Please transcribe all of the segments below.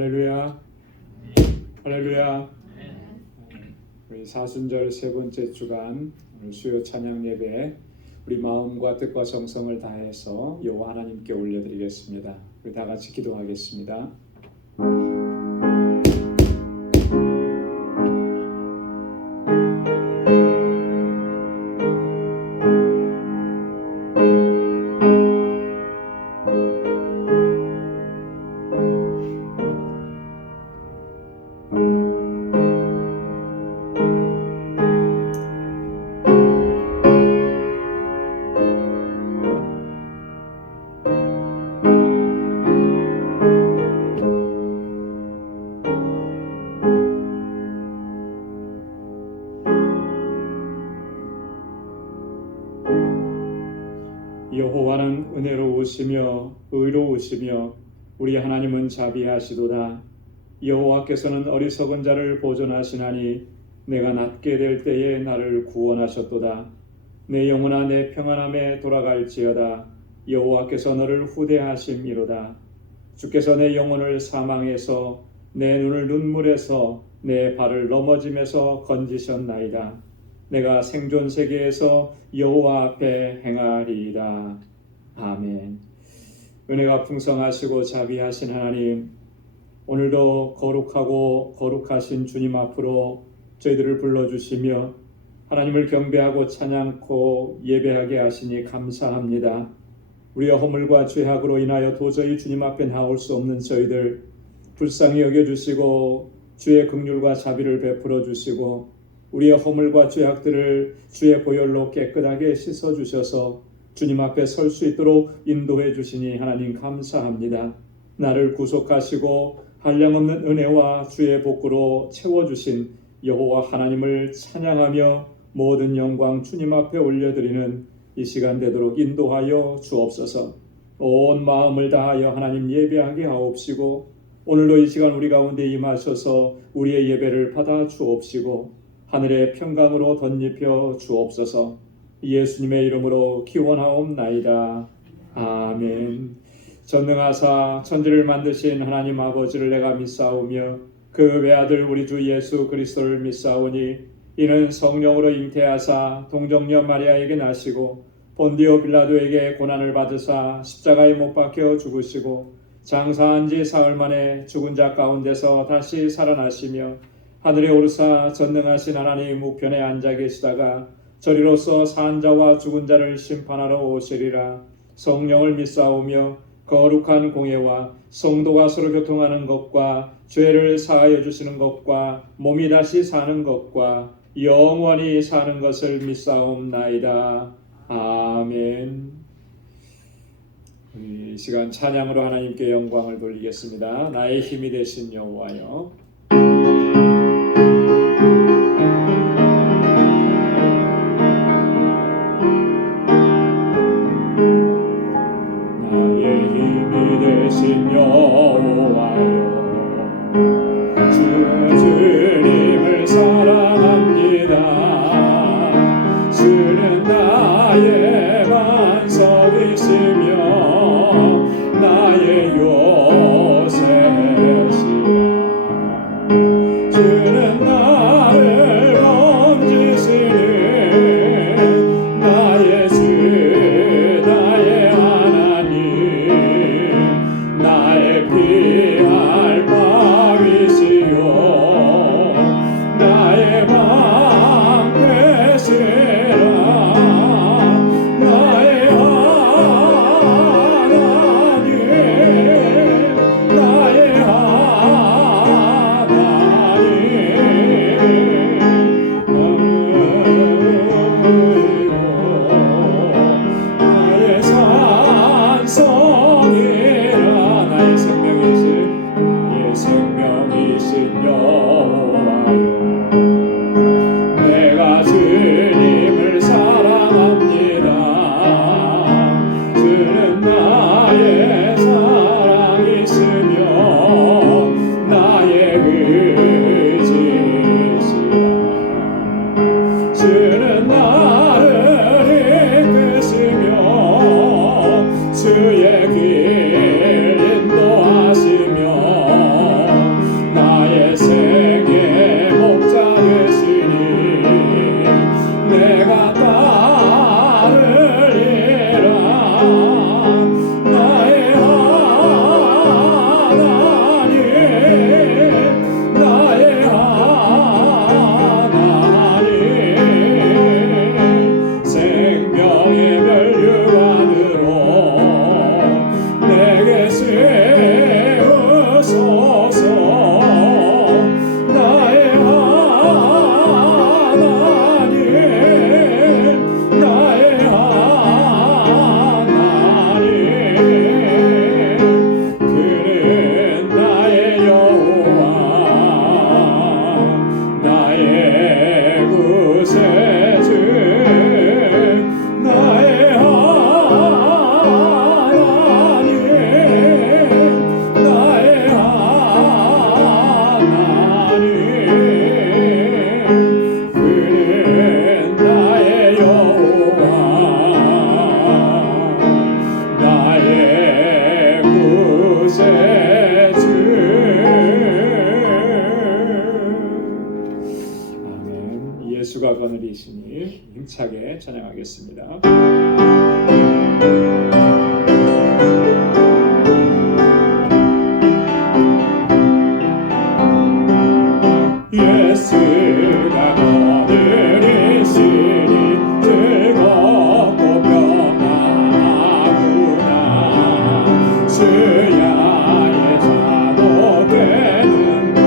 할렐루야, 할렐루야. 우리 사순절 세 번째 주간 오늘 수요 찬양 예배 우리 마음과 뜻과 정성을 다해서 여호와 하나님께 올려드리겠습니다. 우리 다 같이 기도하겠습니다. 여호와는 은혜로우시며 의로우시며 우리 하나님은 자비하시도다. 여호와께서는 어리석은 자를 보존하시나니 내가 낮게 될 때에 나를 구원하셨도다. 내 영혼아 내 평안함에 돌아갈지어다. 여호와께서 너를 후대하심이로다. 주께서 내 영혼을 사망에서 내 눈을 눈물에서 내 발을 넘어짐에서 건지셨나이다. 내가 생존 세계에서 여호와 앞에 행하리이다. 아멘. 은혜가 풍성하시고 자비하신 하나님, 오늘도 거룩하고 거룩하신 주님 앞으로 저희들을 불러주시며 하나님을 경배하고 찬양코 예배하게 하시니 감사합니다. 우리의 허물과 죄악으로 인하여 도저히 주님 앞에 나올 수 없는 저희들 불쌍히 여겨주시고 주의 긍휼과 자비를 베풀어 주시고 우리의 허물과 죄악들을 주의 보혈로 깨끗하게 씻어주셔서 주님 앞에 설 수 있도록 인도해 주시니 하나님 감사합니다. 나를 구속하시고 한량없는 은혜와 주의 복으로 채워주신 여호와 하나님을 찬양하며 모든 영광 주님 앞에 올려드리는 이 시간 되도록 인도하여 주옵소서. 온 마음을 다하여 하나님 예배하게 하옵시고 오늘도 이 시간 우리 가운데 임하셔서 우리의 예배를 받아 주옵시고 하늘의 평강으로 덧입혀 주옵소서. 예수님의 이름으로 기원하옵나이다. 아멘. 전능하사 천지를 만드신 하나님 아버지를 내가 믿사오며 그 외아들 우리 주 예수 그리스도를 믿사오니 이는 성령으로 잉태하사 동정녀 마리아에게 나시고 본디오 빌라도에게 고난을 받으사 십자가에 못 박혀 죽으시고 장사한 지 사흘 만에 죽은 자 가운데서 다시 살아나시며 하늘에 오르사 전능하신 하나님 우편에 앉아 계시다가 저리로서 산 자와 죽은 자를 심판하러 오시리라. 성령을 믿사오며 거룩한 공예와 성도가 서로 교통하는 것과 죄를 사하여 주시는 것과 몸이 다시 사는 것과 영원히 사는 것을 믿사옵나이다. 아멘. 이 시간 찬양으로 하나님께 영광을 돌리겠습니다. 나의 힘이 되신 여호와여. 주님을 사랑합니다. 주는 나의 반석이시며 나의 요새시라. 예수가 거느리시니 힘차게 찬양하겠습니다. 예수가 거느리시니 즐겁고 평안하구나. 주야의 자도 되는 것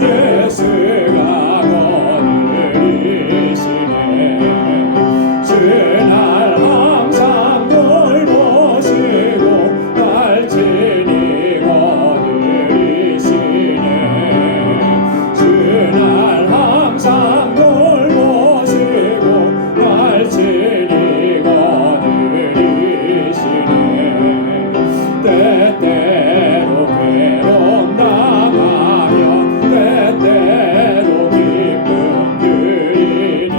예수가 거느리시네. 주날 항상 돌보시고 날 친히 거느리시네. 주날 항상 돌보시고 날 친히 거느리시네. 때때로 괴로움 당하면 때때로 기쁨 드리네.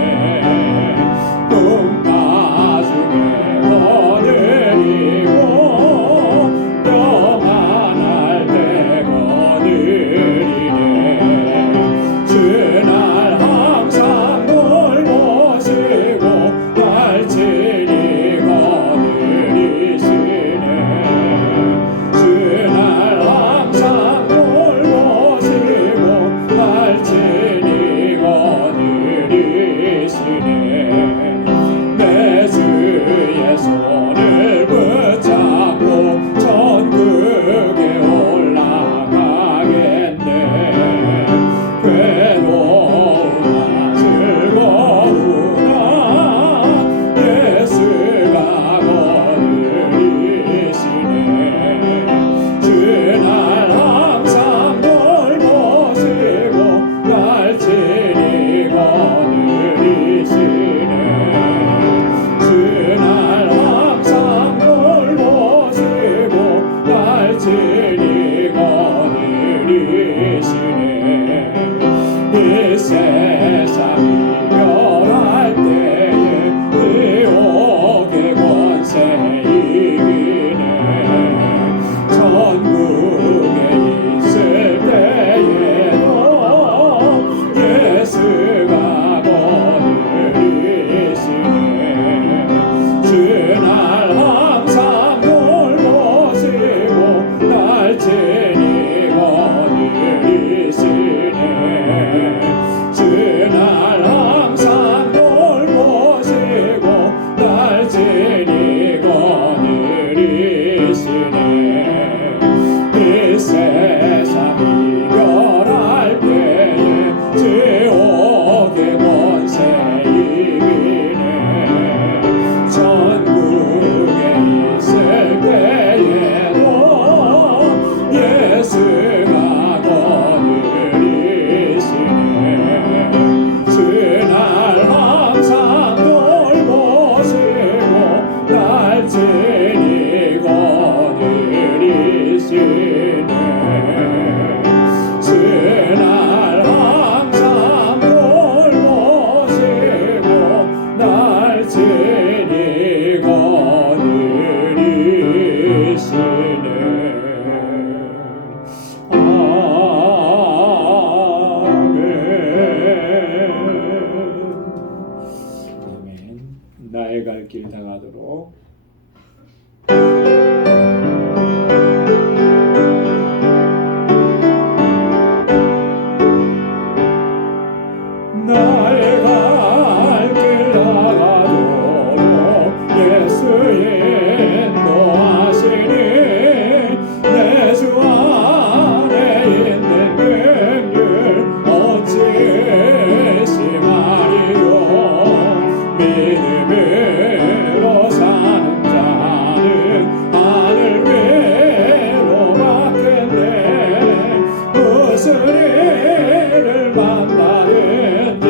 꿈가 중에 거느리고 평안할 때 거느리네. 주날 항상 돌보시고 날 친히 거느리시네. 주날 항상 돌보시고 날 친히 거느리시네. 내 주의 손을 붙잡고 천국에 올라가겠네. 괴로우나 즐거우나 예수가 거느리시네. 주날 항상 돌보시고 날 친히 거느리시네. 주날 항상 돌보시고 날 친히 거느리시네. 이 세상 이별할 때에 지옥의 권세 이기네. 천국에 있을 때에도 예수가 거느리시네. 주날 항상 돌보시고 날 친히 거느리시네. 주날 항상 돌보시고 날 친히 거느리시네. 이 세상 이별할 때에 지옥의 권세 이기네. 천국에 있을 때에도 예수가 거느리시네. 주날 항상 돌보시고 날 친히 거느리시네. 주날 항상 돌보시고 날 친히 거느리시네. 아멘. 나의 갈 길 다가도록 나의 갈 길 다가도록 예수 인도하시니 내 주 안에 있는 긍휼 어찌 심하리요. 믿음으로 사는 자는 하늘 위로 받겠네. 무슨 일을 만나든지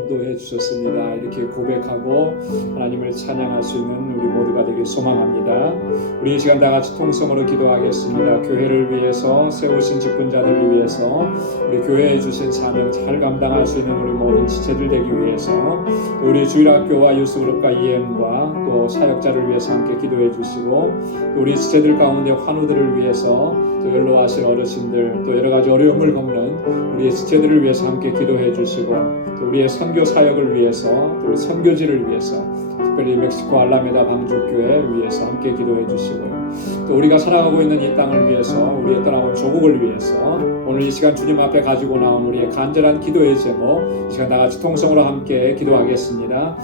인도해 주셨습니다. 이렇게 고백하고 하나님을 찬양할 수 있는 우리 모두가 되길 소망합니다. 우리 이 시간 다 같이 통성으로 기도하겠습니다. 교회를 위해서 세우신 직분자들을 위해서 우리 교회에 주신 사명 잘 감당할 수 있는 우리 모든 지체들 되기 위해서 또 우리 주일학교와 유스그룹과 EM과 또 사역자를 위해서 함께 기도해 주시고 또 우리 지체들 가운데 환우들을 위해서 또 연로하신 어르신들 또 여러 가지 어려움을 겪는 우리의 지체들을 위해서 함께 기도해 주시고 또 우리의 선교 사역을 위해서 또 우리 선교지를 위해서 특별히 멕시코 알라메다 방주교회 위해서 함께 기도해 주시고요. 또 우리가 살아가고 있는 이 땅을 위해서 우리의 떠나온 조국을 위해서 오늘 이 시간 주님 앞에 가지고 나온 우리의 간절한 기도의 제목 이 시간 다 같이 통성으로 함께 기도하겠습니다.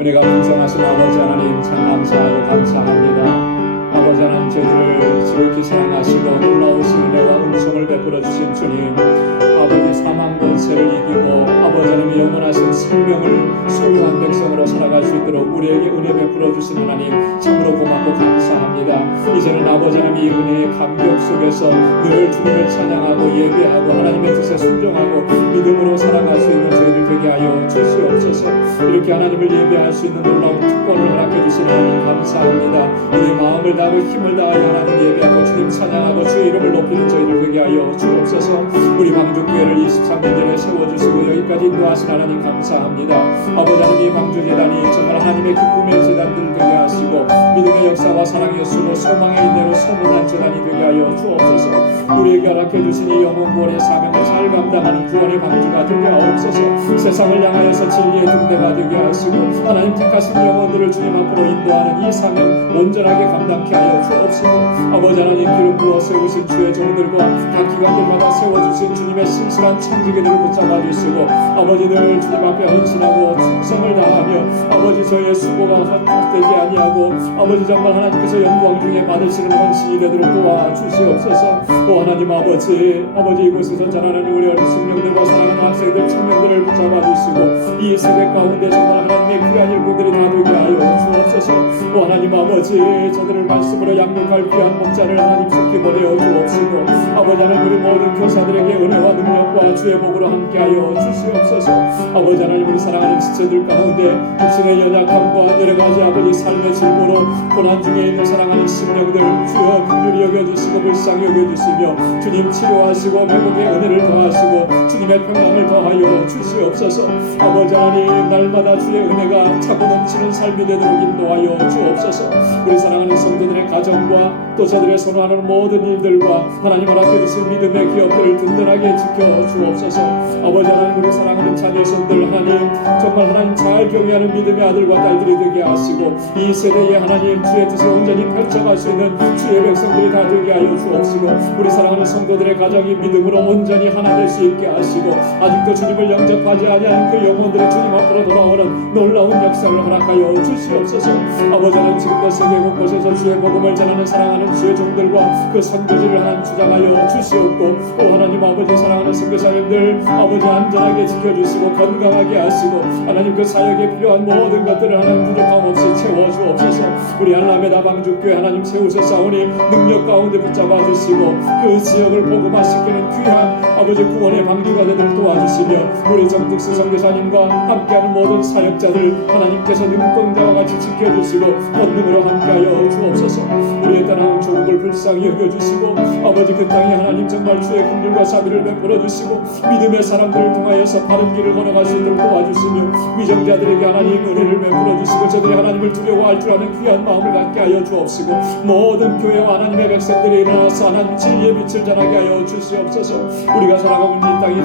은혜가 풍성하신 아버지 하나님 참 감사하고 감사합니다. 아버지 하나님 저희들을 지극히 사랑하시고 놀라우신 은혜와 은총을 베풀어 주신 주님 아버지 사망 권세를 이기고 아버지 하나님의 영원하신 생명을 소유한 백성으로 살아갈 수 있도록 우리에게 은혜 베풀어 주신 하나님 참으로 고맙고 감사합니다. 이제는 아버지 하나님의 은혜의 감격 속에서 늘 주님을 찬양하고 예배하고 하나님의 뜻에 순종하고 믿음으로 살아갈 수 있는 저희들 되게 하여 주시옵소서. 이렇게 하나님을 예배할 수 있는 놀라운 특권을 허락해 주신 하나님 감사합니다. 우리의 마음을 다하고 힘을 다하여 하나님 예배하고 주님 찬양하고 주의 이름을 높이는 저희들 되게 하여 주옵소서. 우리 방주교회를 23년 전에 세워주시고 여기까지 인도하신 하나님 감사합니다. 아버지 하나님 이 방주재단이 정말 하나님의 기쁨의 재단들 되게 하시고 믿음의 역사와 사랑의 수고 소망의 인내로 소문난 재단이 되게 하여 주옵소서. 우리에게 허락해 주신 이 영혼 구원의 사명을 잘 감당하는 구원의 방주가 되게 하옵소서. 세상을 향하여서 진리의 등대가 되게 하시고 하나님 택하신 영혼들을 주님 앞으로 인도하는 이 사명 온전하게 감당케 하여 주옵시고 아버지 하나님 기름 부어 세우신 주의 종들과 각 기관들마다 세워주신 주님의 신실한 청지기들을 붙잡아 주시고 아버지 늘 주님 앞에 헌신하고 충성을 다하며 아버지 저희의 수고가 헛되지 아니하고 아버지 정말 하나님께서 영광 중에 받으시는 헌신이 되도록 도와주시옵소서. 또 하나님 아버지 이곳에서 자라는 우리 어린 생명들과 사랑하는 학생들 청년들을 붙잡아 주시고 이 세대 가운데 정말 하나님의 귀한 일꾼들이 다 되게 하여 주옵소서. 또 하나님 아버지 저들을 말씀으로 양육할 귀한 목자를 하나님 속히 보내어 주옵시고 아버지 하나님 우리 모든 교사들에게 은혜와 능력과 주의 복으로 함께하여 주시옵소서. 아버지 하나님 우리 사랑하는 지체들 가운데 육신의 연약함과 여러가지 아버지 삶의 질고로 고난 중에 있는 사랑하는 심령들 주여 긍휼히 여겨주시고 불쌍히 여겨주시며 주님 치료하시고 회복의 은혜를 더하시고 주님의 평강을 더하여 주시옵소서. 아버지 하나님 날마다 주의 은혜가 차고 넘치는 삶이 되도록 인도하여 주옵소서. 우리 사랑하는 성도들의 가정과 또 저들의 선호하는 모든 일들과 하나님 허락해주신 믿음의 기업들을 든든하게 지켜 주옵소서. 아버지 하나님 우리 사랑하는 자녀손들 하나님 정말 하나님 잘 경외하는 믿음의 아들과 딸들이 되게 하시고 이 세대에 하나님 주의 뜻을 온전히 펼쳐갈 수 있는 주의 백성들이 다 되게 하여 주옵시고 우리 사랑하는 성도들의 가정이 믿음으로 온전히 하나 될 수 있게 하시고 아직도 주님을 영접하지 아니한 그 영혼들이 주님 앞으로 돌아오는 놀라운 역사를 허락하여 주시옵소서. 아버지 하나님 지금도 세계 곳곳에서 주의 복음을 전하는 사랑하는 주의 종들과 그 선교지를 하나님 주장하여 주시옵고 또 하나님 아버지 사랑하는 선교사님들 아버지 안전하게 지켜주시고 건강하게 하시고 하나님 그 사역에 필요한 모든 것들을 하나님 부족함 없이 채워주옵소서. 우리 알라메다 방주교회 하나님 세우셨사오니 능력 가운데 붙잡아 주시고 그 지역을 복음화시키는 귀한 아버지 구원의 방주가 되도록 도와주시며 우리 정특수 선교사님과 함께하는 모든 사역자들 하나님께서 눈동자와 같이 지켜주시고 권능으로 함께하여 주옵소서. 우리의 떠나온 조국을 불쌍히 여겨주시고 아버지 그 땅에 하나님 정말 주의 긍휼과 자비를 베풀어 주시고 믿음의 사람들을 통하여서 바른 길을 걸어갈 수 있도록 도와주시며 위정자들에게 하나님 은혜를 베풀어 주시고 저들이 하나님을 두려워할 줄 아는 귀한 마음을 갖게 하여 주옵시고 모든 교회와 하나님의 백성들이 일어나서 하나님 진리의 빛을 전하게 하여 주시옵소서. 우리가 살아가고 있는 이 땅이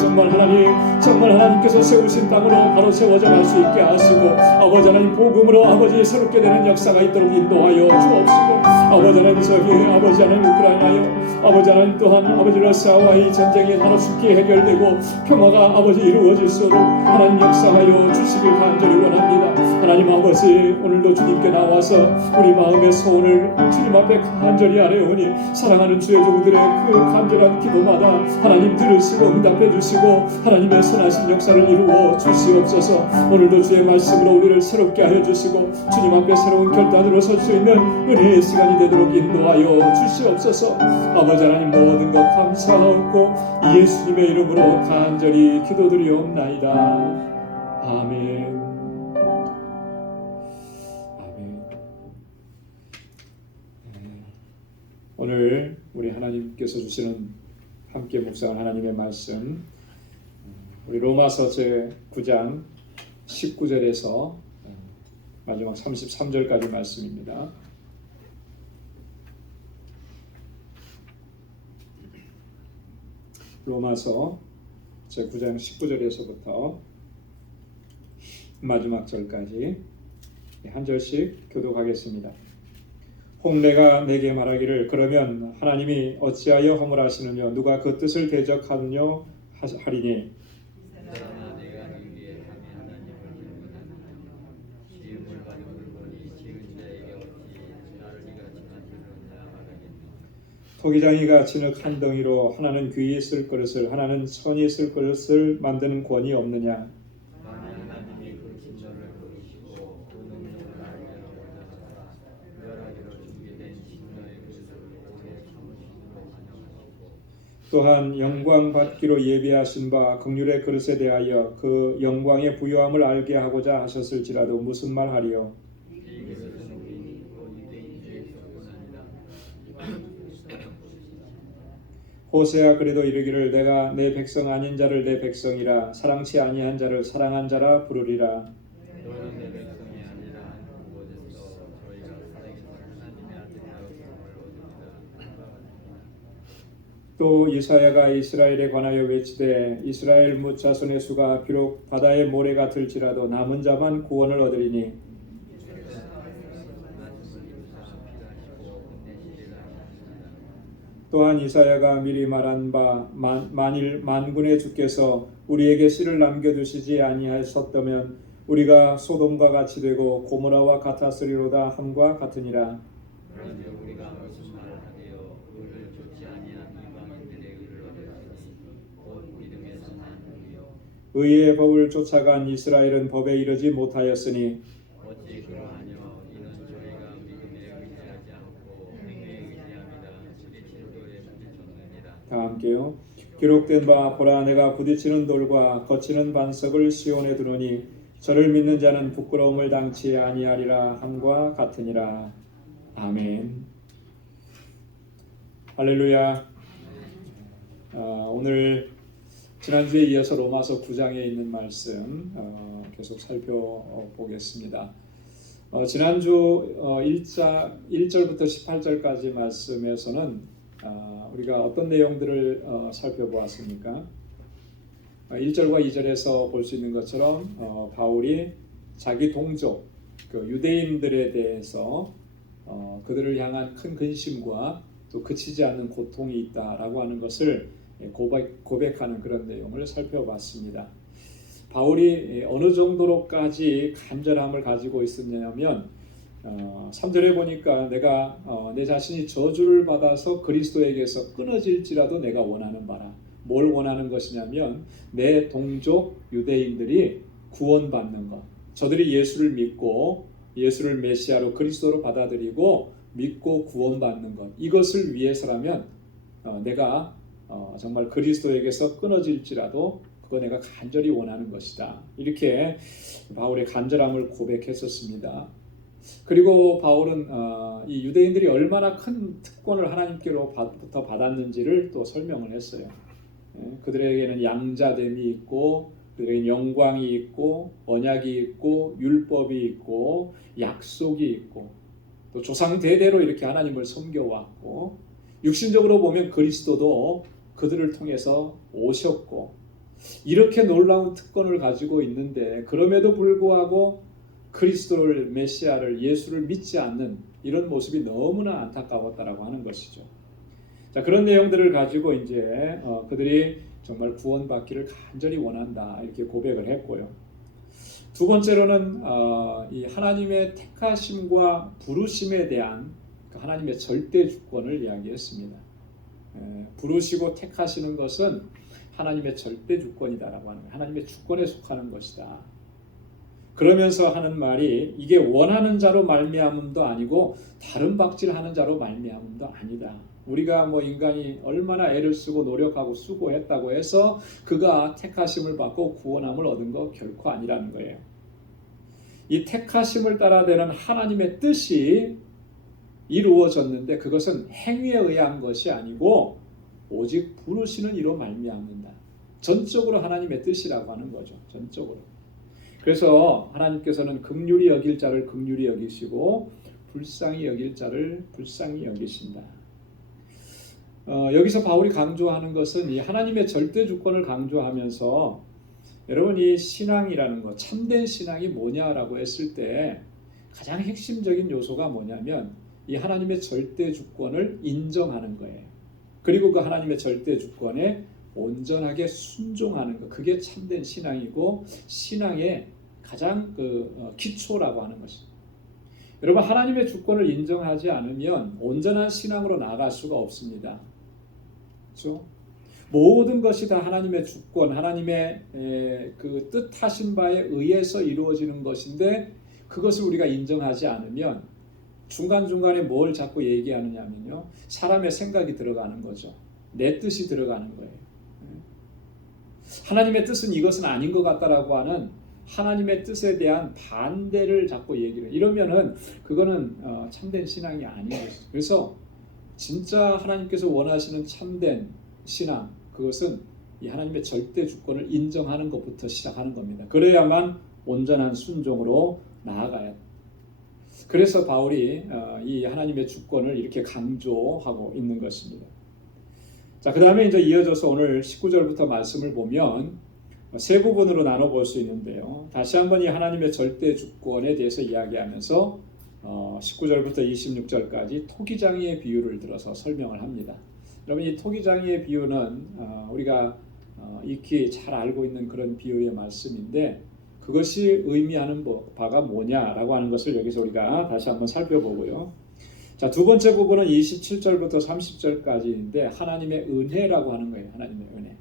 정말 하나님께서 세우신 땅으로 바로 세워져 갈 수 있게 하시고 아버지 하나님 복음으로 아버지 새롭게 되는 역사가 있도록 인도하여 주옵시고 아버지 하나님 아버지 하나님 우크라이나요 아버지 하나님 또한 아버지 러시아와 이 전쟁이 하나 쉽게 해결되고 평화가 아버지 이루어질 수 있도록 하나님 역사하여 주시길 간절히 원합니다. 하나님 아버지 오늘도 주님께 나와서 우리 마음의 소원을 주님 앞에 간절히 아뢰오니 사랑하는 주의 종들의 그 간절한 기도마다 하나님 들으시고 응답해 주시고 하나님의 선하신 역사를 이루어 주시옵소서. 오늘도 주의 말씀으로 우리를 새롭게 하여 주시고 주님 앞에 새로운 결단으로 설 수 있는 은혜의 시간이 되도록 인도하여 주시옵소서. 아버지 하나님 모든 것 감사하고 예수님의 이름으로 간절히 기도드리옵나이다. 아멘. 오늘 우리 하나님께서 주시는 함께 묵상한 하나님의 말씀, 우리 로마서 제 9장 19절에서 마지막 33절까지 말씀입니다. 로마서 제 9장 19절에서부터 마지막 절까지 한 절씩 교독하겠습니다. 홍례가 내게 말하기를 그러면 하나님이 어찌하여 허물하시느냐 누가 그 뜻을 대적하느냐 하리니 토기장이가 진흙 한 덩이로 하나는 귀히 쓸 그릇을 하나는 천이 쓸 그릇을 만드는 권이 없느냐. 또한 영광 받기로 예비하신 바 긍휼의 그릇에 대하여 그 영광의 부요함을 알게 하고자 하셨을지라도 무슨 말 하리요. 호세아 그래도 이르기를 내가 내 백성 아닌 자를 내 백성이라 사랑치 아니한 자를 사랑한 자라 부르리라. 또 이사야가 이스라엘에 관하여 외치되 이스라엘 뭇 자손의 수가 비록 바다의 모래 같을지라도 남은 자만 구원을 얻으리니 또한 이사야가 미리 말한 바 만일 만군의 주께서 우리에게 씨를 남겨두시지 아니하셨다면 우리가 소돔과 같이 되고 고모라와 같았으리로다 함과 같으니라. 의의 법을 쫓아간 이스라엘은 법에 이르지 못하였으니 다 함께요. 기록된 바 보라 내가 부딪히는 돌과 거치는 반석을 시온에 두노니 저를 믿는 자는 부끄러움을 당치 아니하리라 함과 같으니라. 아멘. 할렐루야. 오늘 지난주에 이어서 로마서 9장에 있는 말씀 계속 살펴보겠습니다. 지난주 1절부터 18절까지 말씀에서는 우리가 어떤 내용들을 살펴보았습니까? 1절과 2절에서 볼 수 있는 것처럼 바울이 자기 동족 그 유대인들에 대해서 그들을 향한 큰 근심과 또 그치지 않는 고통이 있다라고 하는 것을 고백하는 그런 내용을 살펴봤습니다. 바울이 어느 정도로까지 간절함을 가지고 있었냐면 3절에 보니까 내가 내 자신이 저주를 받아서 그리스도에게서 끊어질지라도 내가 원하는 바라. 뭘 원하는 것이냐면 내 동족 유대인들이 구원받는 것. 저들이 예수를 믿고 예수를 메시아로 그리스도로 받아들이고 믿고 구원받는 것. 이것을 위해서라면 내가 정말 그리스도에게서 끊어질지라도 그거 내가 간절히 원하는 것이다. 이렇게 바울의 간절함을 고백했었습니다. 그리고 바울은 이 유대인들이 얼마나 큰 특권을 하나님께로부터 받았는지를 또 설명을 했어요. 그들에게는 양자됨이 있고 그들에게는 영광이 있고 언약이 있고 율법이 있고 약속이 있고 또 조상 대대로 이렇게 하나님을 섬겨왔고 육신적으로 보면 그리스도도 그들을 통해서 오셨고 이렇게 놀라운 특권을 가지고 있는데 그럼에도 불구하고 그리스도를 메시아를 예수를 믿지 않는 이런 모습이 너무나 안타까웠다라고 하는 것이죠. 자, 그런 내용들을 가지고 이제 그들이 정말 구원받기를 간절히 원한다 이렇게 고백을 했고요. 두 번째로는 이 하나님의 택하심과 부르심에 대한 그 하나님의 절대 주권을 이야기했습니다. 부르시고 택하시는 것은 하나님의 절대 주권이다라고 하는 거예요. 하나님의 주권에 속하는 것이다. 그러면서 하는 말이 이게 원하는 자로 말미암음도 아니고 다른 박질하는 자로 말미암음도 아니다. 우리가 인간이 얼마나 애를 쓰고 노력하고 수고했다고 해서 그가 택하심을 받고 구원함을 얻은 거 결코 아니라는 거예요. 이 택하심을 따라되는 하나님의 뜻이 이루어졌는데 그것은 행위에 의한 것이 아니고 오직 부르시는 이로 말미암는다. 전적으로 하나님의 뜻이라고 하는 거죠. 전적으로. 그래서 하나님께서는 긍휼히 여길 자를 긍휼히 여기시고 불쌍히 여길 자를 불쌍히 여기신다. 여기서 바울이 강조하는 것은 이 하나님의 절대 주권을 강조하면서 여러분 이 신앙이라는 것, 참된 신앙이 뭐냐라고 했을 때 가장 핵심적인 요소가 뭐냐면 이 하나님의 절대 주권을 인정하는 거예요. 그리고 그 하나님의 절대 주권에 온전하게 순종하는 것, 그게 참된 신앙이고 신앙의 가장 기초라고 하는 것입니다. 여러분 하나님의 주권을 인정하지 않으면 온전한 신앙으로 나아갈 수가 없습니다. 그렇죠? 모든 것이 다 하나님의 주권, 하나님의 그 뜻하신 바에 의해서 이루어지는 것인데 그것을 우리가 인정하지 않으면 중간중간에 뭘 자꾸 얘기하느냐면요, 사람의 생각이 들어가는 거죠. 내 뜻이 들어가는 거예요. 하나님의 뜻은 이것은 아닌 것 같다라고 하는 하나님의 뜻에 대한 반대를 자꾸 얘기를 이러면은 그거는 참된 신앙이 아닌 것이죠. 그래서 진짜 하나님께서 원하시는 참된 신앙, 그것은 이 하나님의 절대 주권을 인정하는 것부터 시작하는 겁니다. 그래야만 온전한 순종으로 나아가야 돼요. 그래서 바울이 이 하나님의 주권을 이렇게 강조하고 있는 것입니다. 자, 그 다음에 이제 이어져서 오늘 19절부터 말씀을 보면 세 부분으로 나눠볼 수 있는데요. 다시 한번 이 하나님의 절대 주권에 대해서 이야기하면서 19절부터 26절까지 토기장이의 비유를 들어서 설명을 합니다. 여러분 이 토기장이의 비유는 우리가 익히 잘 알고 있는 그런 비유의 말씀인데 그것이 의미하는 바가 뭐냐라고 하는 것을 여기서 우리가 다시 한번 살펴보고요. 자, 두 번째 부분은 27절부터 30절까지인데 하나님의 은혜라고 하는 거예요. 하나님의 은혜.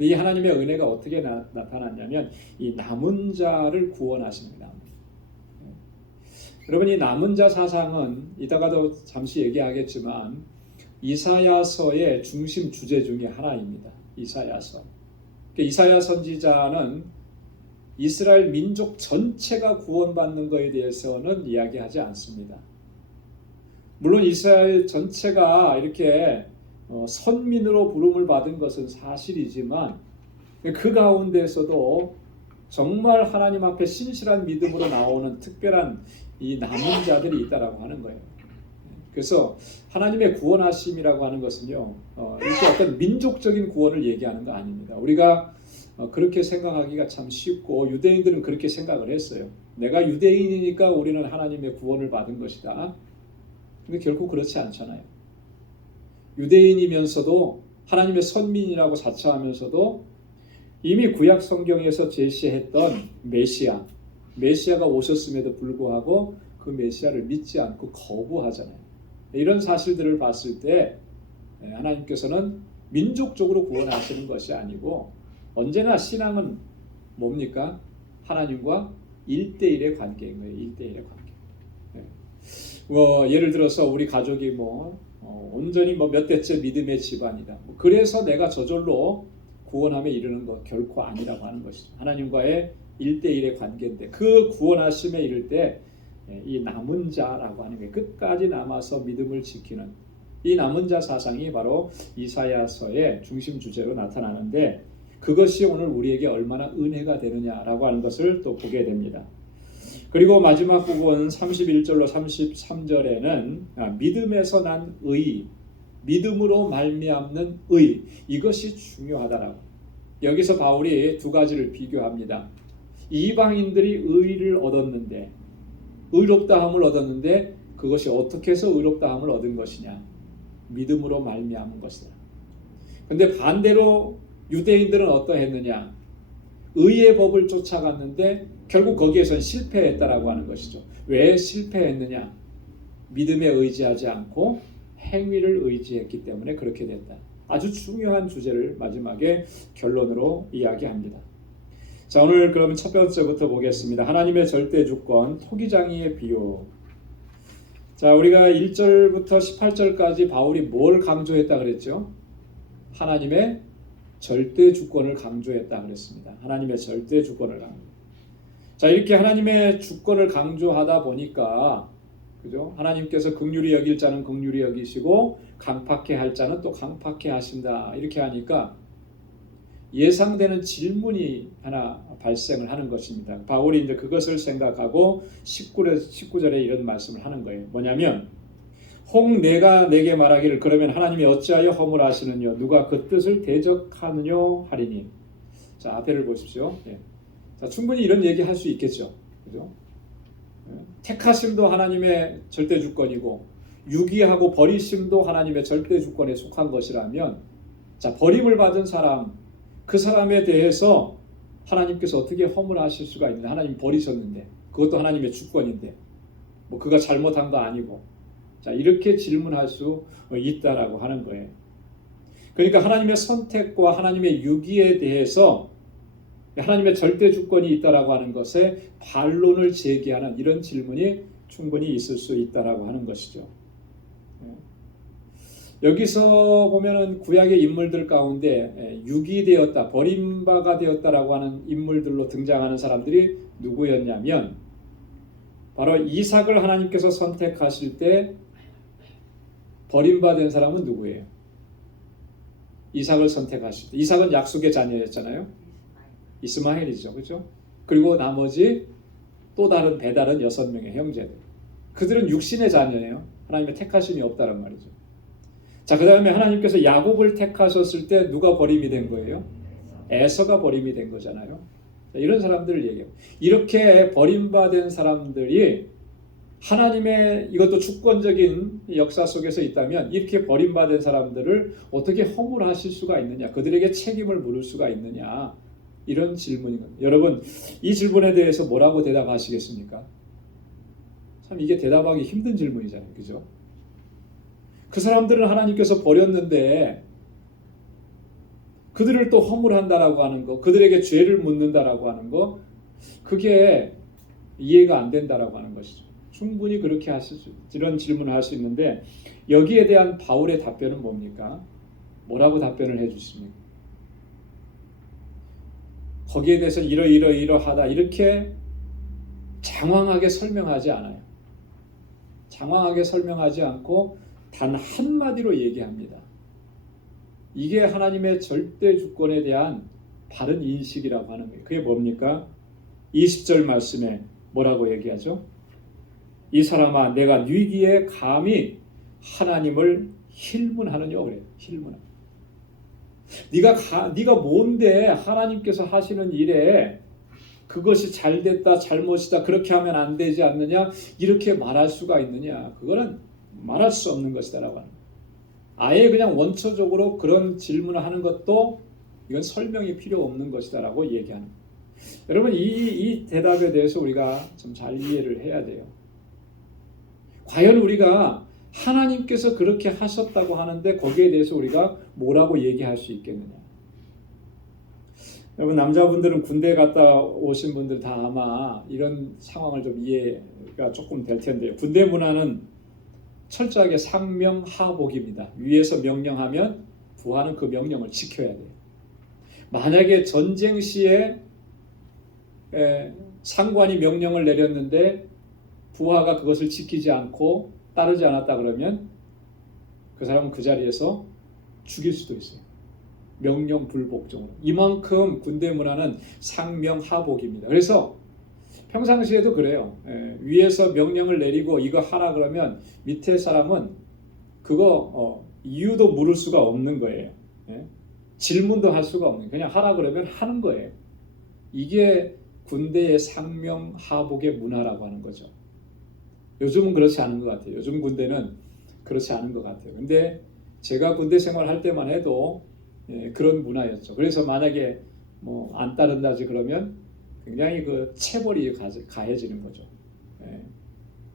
이 하나님의 은혜가 어떻게 나타났냐면 이 남은 자를 구원하시는 거예요. 여러분 이 남은 자 사상은 이따가도 잠시 얘기하겠지만 이사야서의 중심 주제 중에 하나입니다. 이사야서. 이사야 선지자는 이스라엘 민족 전체가 구원받는 것에 대해서는 이야기하지 않습니다. 물론 이스라엘 전체가 이렇게 선민으로 부름을 받은 것은 사실이지만 그 가운데서도 정말 하나님 앞에 신실한 믿음으로 나오는 특별한 이 남은 자들이 있다라고 하는 거예요. 그래서 하나님의 구원하심이라고 하는 것은요, 이렇게 어떤 민족적인 구원을 얘기하는 거 아닙니다. 우리가 그렇게 생각하기가 참 쉽고 유대인들은 그렇게 생각을 했어요. 내가 유대인이니까 우리는 하나님의 구원을 받은 것이다. 근데 결국 그렇지 않잖아요. 유대인이면서도 하나님의 선민이라고 자처하면서도 이미 구약 성경에서 제시했던 메시아가 오셨음에도 불구하고 그 메시아를 믿지 않고 거부하잖아요. 이런 사실들을 봤을 때 하나님께서는 민족적으로 구원하시는 것이 아니고 언제나 신앙은 뭡니까? 하나님과 1대1의 관계인 거예요. 1대1의 관계. 예를 들어서 우리 가족이 온전히 몇 대째 믿음의 집안이다. 그래서 내가 저절로 구원함에 이르는 것 결코 아니라고 하는 것이죠. 하나님과의 1대1의 관계인데 그 구원하심에 이를 때 이 남은 자라고 하는 게 끝까지 남아서 믿음을 지키는 이 남은 자 사상이 바로 이사야서의 중심 주제로 나타나는데 그것이 오늘 우리에게 얼마나 은혜가 되느냐라고 하는 것을 또 보게 됩니다. 그리고 마지막 부분 31절로 33절에는 믿음에서 난 의, 믿음으로 말미암는 의, 이것이 중요하다라고. 여기서 바울이 두 가지를 비교합니다. 이방인들이 의를 얻었는데 의롭다함을 얻었는데 그것이 어떻게 해서 의롭다함을 얻은 것이냐? 믿음으로 말미암은 것이다. 그런데 반대로 유대인들은 어떠했느냐? 의의 법을 쫓아갔는데 결국 거기에선 실패했다라고 하는 것이죠. 왜 실패했느냐? 믿음에 의지하지 않고 행위를 의지했기 때문에 그렇게 됐다. 아주 중요한 주제를 마지막에 결론으로 이야기합니다. 자, 오늘 그러면 첫 번째부터 보겠습니다. 하나님의 절대 주권, 토기장이의 비유. 자, 우리가 1절부터 18절까지 바울이 뭘 강조했다 그랬죠? 하나님의 절대 주권을 강조했다 그랬습니다. 하나님의 절대 주권을 강조. 자, 이렇게 하나님의 주권을 강조하다 보니까 그죠? 하나님께서 긍휼히 여길 자는 긍휼히 여기시고 강팍해 할 자는 또 강팍해 하신다. 이렇게 하니까 예상되는 질문이 하나 발생을 하는 것입니다. 바울이 이제 그것을 생각하고 19절에 이런 말씀을 하는 거예요. 뭐냐면 혹 내가 내게 말하기를 그러면 하나님이 어찌하여 허물하시느냐 누가 그 뜻을 대적하느냐 하리니. 자, 앞에를 보십시오. 예. 자, 충분히 이런 얘기 할 수 있겠죠. 그죠? 예. 택하심도 하나님의 절대 주권이고 유기하고 버리심도 하나님의 절대 주권에 속한 것이라면 자, 버림을 받은 사람 그 사람에 대해서 하나님께서 어떻게 허물하실 수가 있느냐. 하나님 버리셨는데 그것도 하나님의 주권인데 뭐 그가 잘못한 거 아니고 자, 이렇게 질문할 수 있다라고 하는 거예요. 그러니까 하나님의 선택과 하나님의 유기에 대해서 하나님의 절대 주권이 있다라고 하는 것에 반론을 제기하는 이런 질문이 충분히 있을 수 있다라고 하는 것이죠. 여기서 보면은 구약의 인물들 가운데 유기되었다, 버림바가 되었다라고 하는 인물들로 등장하는 사람들이 누구였냐면 바로 이삭을 하나님께서 선택하실 때 버림받은 사람은 누구예요? 이삭을 선택하실 때 이삭은 약속의 자녀였잖아요. 이스마엘이죠, 그렇죠? 그리고 나머지 또 다른 배다른 6명의 형제들, 그들은 육신의 자녀예요. 하나님의 택하심이 없다란 말이죠. 자, 그 다음에 하나님께서 야곱을 택하셨을 때 누가 버림이 된 거예요? 에서가 버림이 된 거잖아요. 자, 이런 사람들을 얘기해요. 이렇게 버림받은 사람들이 하나님의 이것도 주권적인 역사 속에서 있다면 이렇게 버림받은 사람들을 어떻게 허물하실 수가 있느냐, 그들에게 책임을 물을 수가 있느냐, 이런 질문이거든요. 여러분, 이 질문에 대해서 뭐라고 대답하시겠습니까? 참 이게 대답하기 힘든 질문이잖아요, 그죠? 그 사람들은 하나님께서 버렸는데 그들을 또 허물한다라고 하는 거, 그들에게 죄를 묻는다라고 하는 거, 그게 이해가 안 된다라고 하는 것이죠. 충분히 그렇게 하실 수, 이런 질문을 할 수 있는데 여기에 대한 바울의 답변은 뭡니까? 뭐라고 답변을 해주십니까? 거기에 대해서 이러하다 이렇게 장황하게 설명하지 않아요. 장황하게 설명하지 않고 단 한마디로 얘기합니다. 이게 하나님의 절대 주권에 대한 바른 인식이라고 하는 거예요. 그게 뭡니까? 20절 말씀에 뭐라고 얘기하죠? 이 사람아 내가 뉘기에 감히 하나님을 힐문하느냐 그래요. 힐문하느냐. 네가 뭔데 하나님께서 하시는 일에 그것이 잘됐다 잘못이다 그렇게 하면 안 되지 않느냐 이렇게 말할 수가 있느냐. 그거는 말할 수 없는 것이다라고 하는 거예요. 아예 그냥 원초적으로 그런 질문을 하는 것도 이건 설명이 필요 없는 것이다라고 얘기하는 거예요. 여러분 이 대답에 대해서 우리가 좀 잘 이해를 해야 돼요. 과연 우리가 하나님께서 그렇게 하셨다고 하는데 거기에 대해서 우리가 뭐라고 얘기할 수 있겠느냐. 여러분 남자분들은 군대 갔다 오신 분들 다 아마 이런 상황을 좀 이해가 조금 될 텐데요. 군대 문화는 철저하게 상명하복입니다. 위에서 명령하면 부하는 그 명령을 지켜야 돼요. 만약에 전쟁 시에 상관이 명령을 내렸는데 부하가 그것을 지키지 않고 따르지 않았다 그러면 그 사람은 그 자리에서 죽일 수도 있어요. 명령 불복종으로. 이만큼 군대 문화는 상명하복입니다. 그래서 평상시에도 그래요. 위에서 명령을 내리고 이거 하라 그러면 밑에 사람은 그거 이유도 물을 수가 없는 거예요. 질문도 할 수가 없는, 그냥 하라 그러면 하는 거예요. 이게 군대의 상명하복의 문화라고 하는 거죠. 요즘은 그렇지 않은 것 같아요. 요즘 군대는 그렇지 않은 것 같아요. 근데 제가 군대 생활할 때만 해도 그런 문화였죠. 그래서 만약에 뭐 안 따른다지 그러면 굉장히 그 체벌이 가해지는 거죠.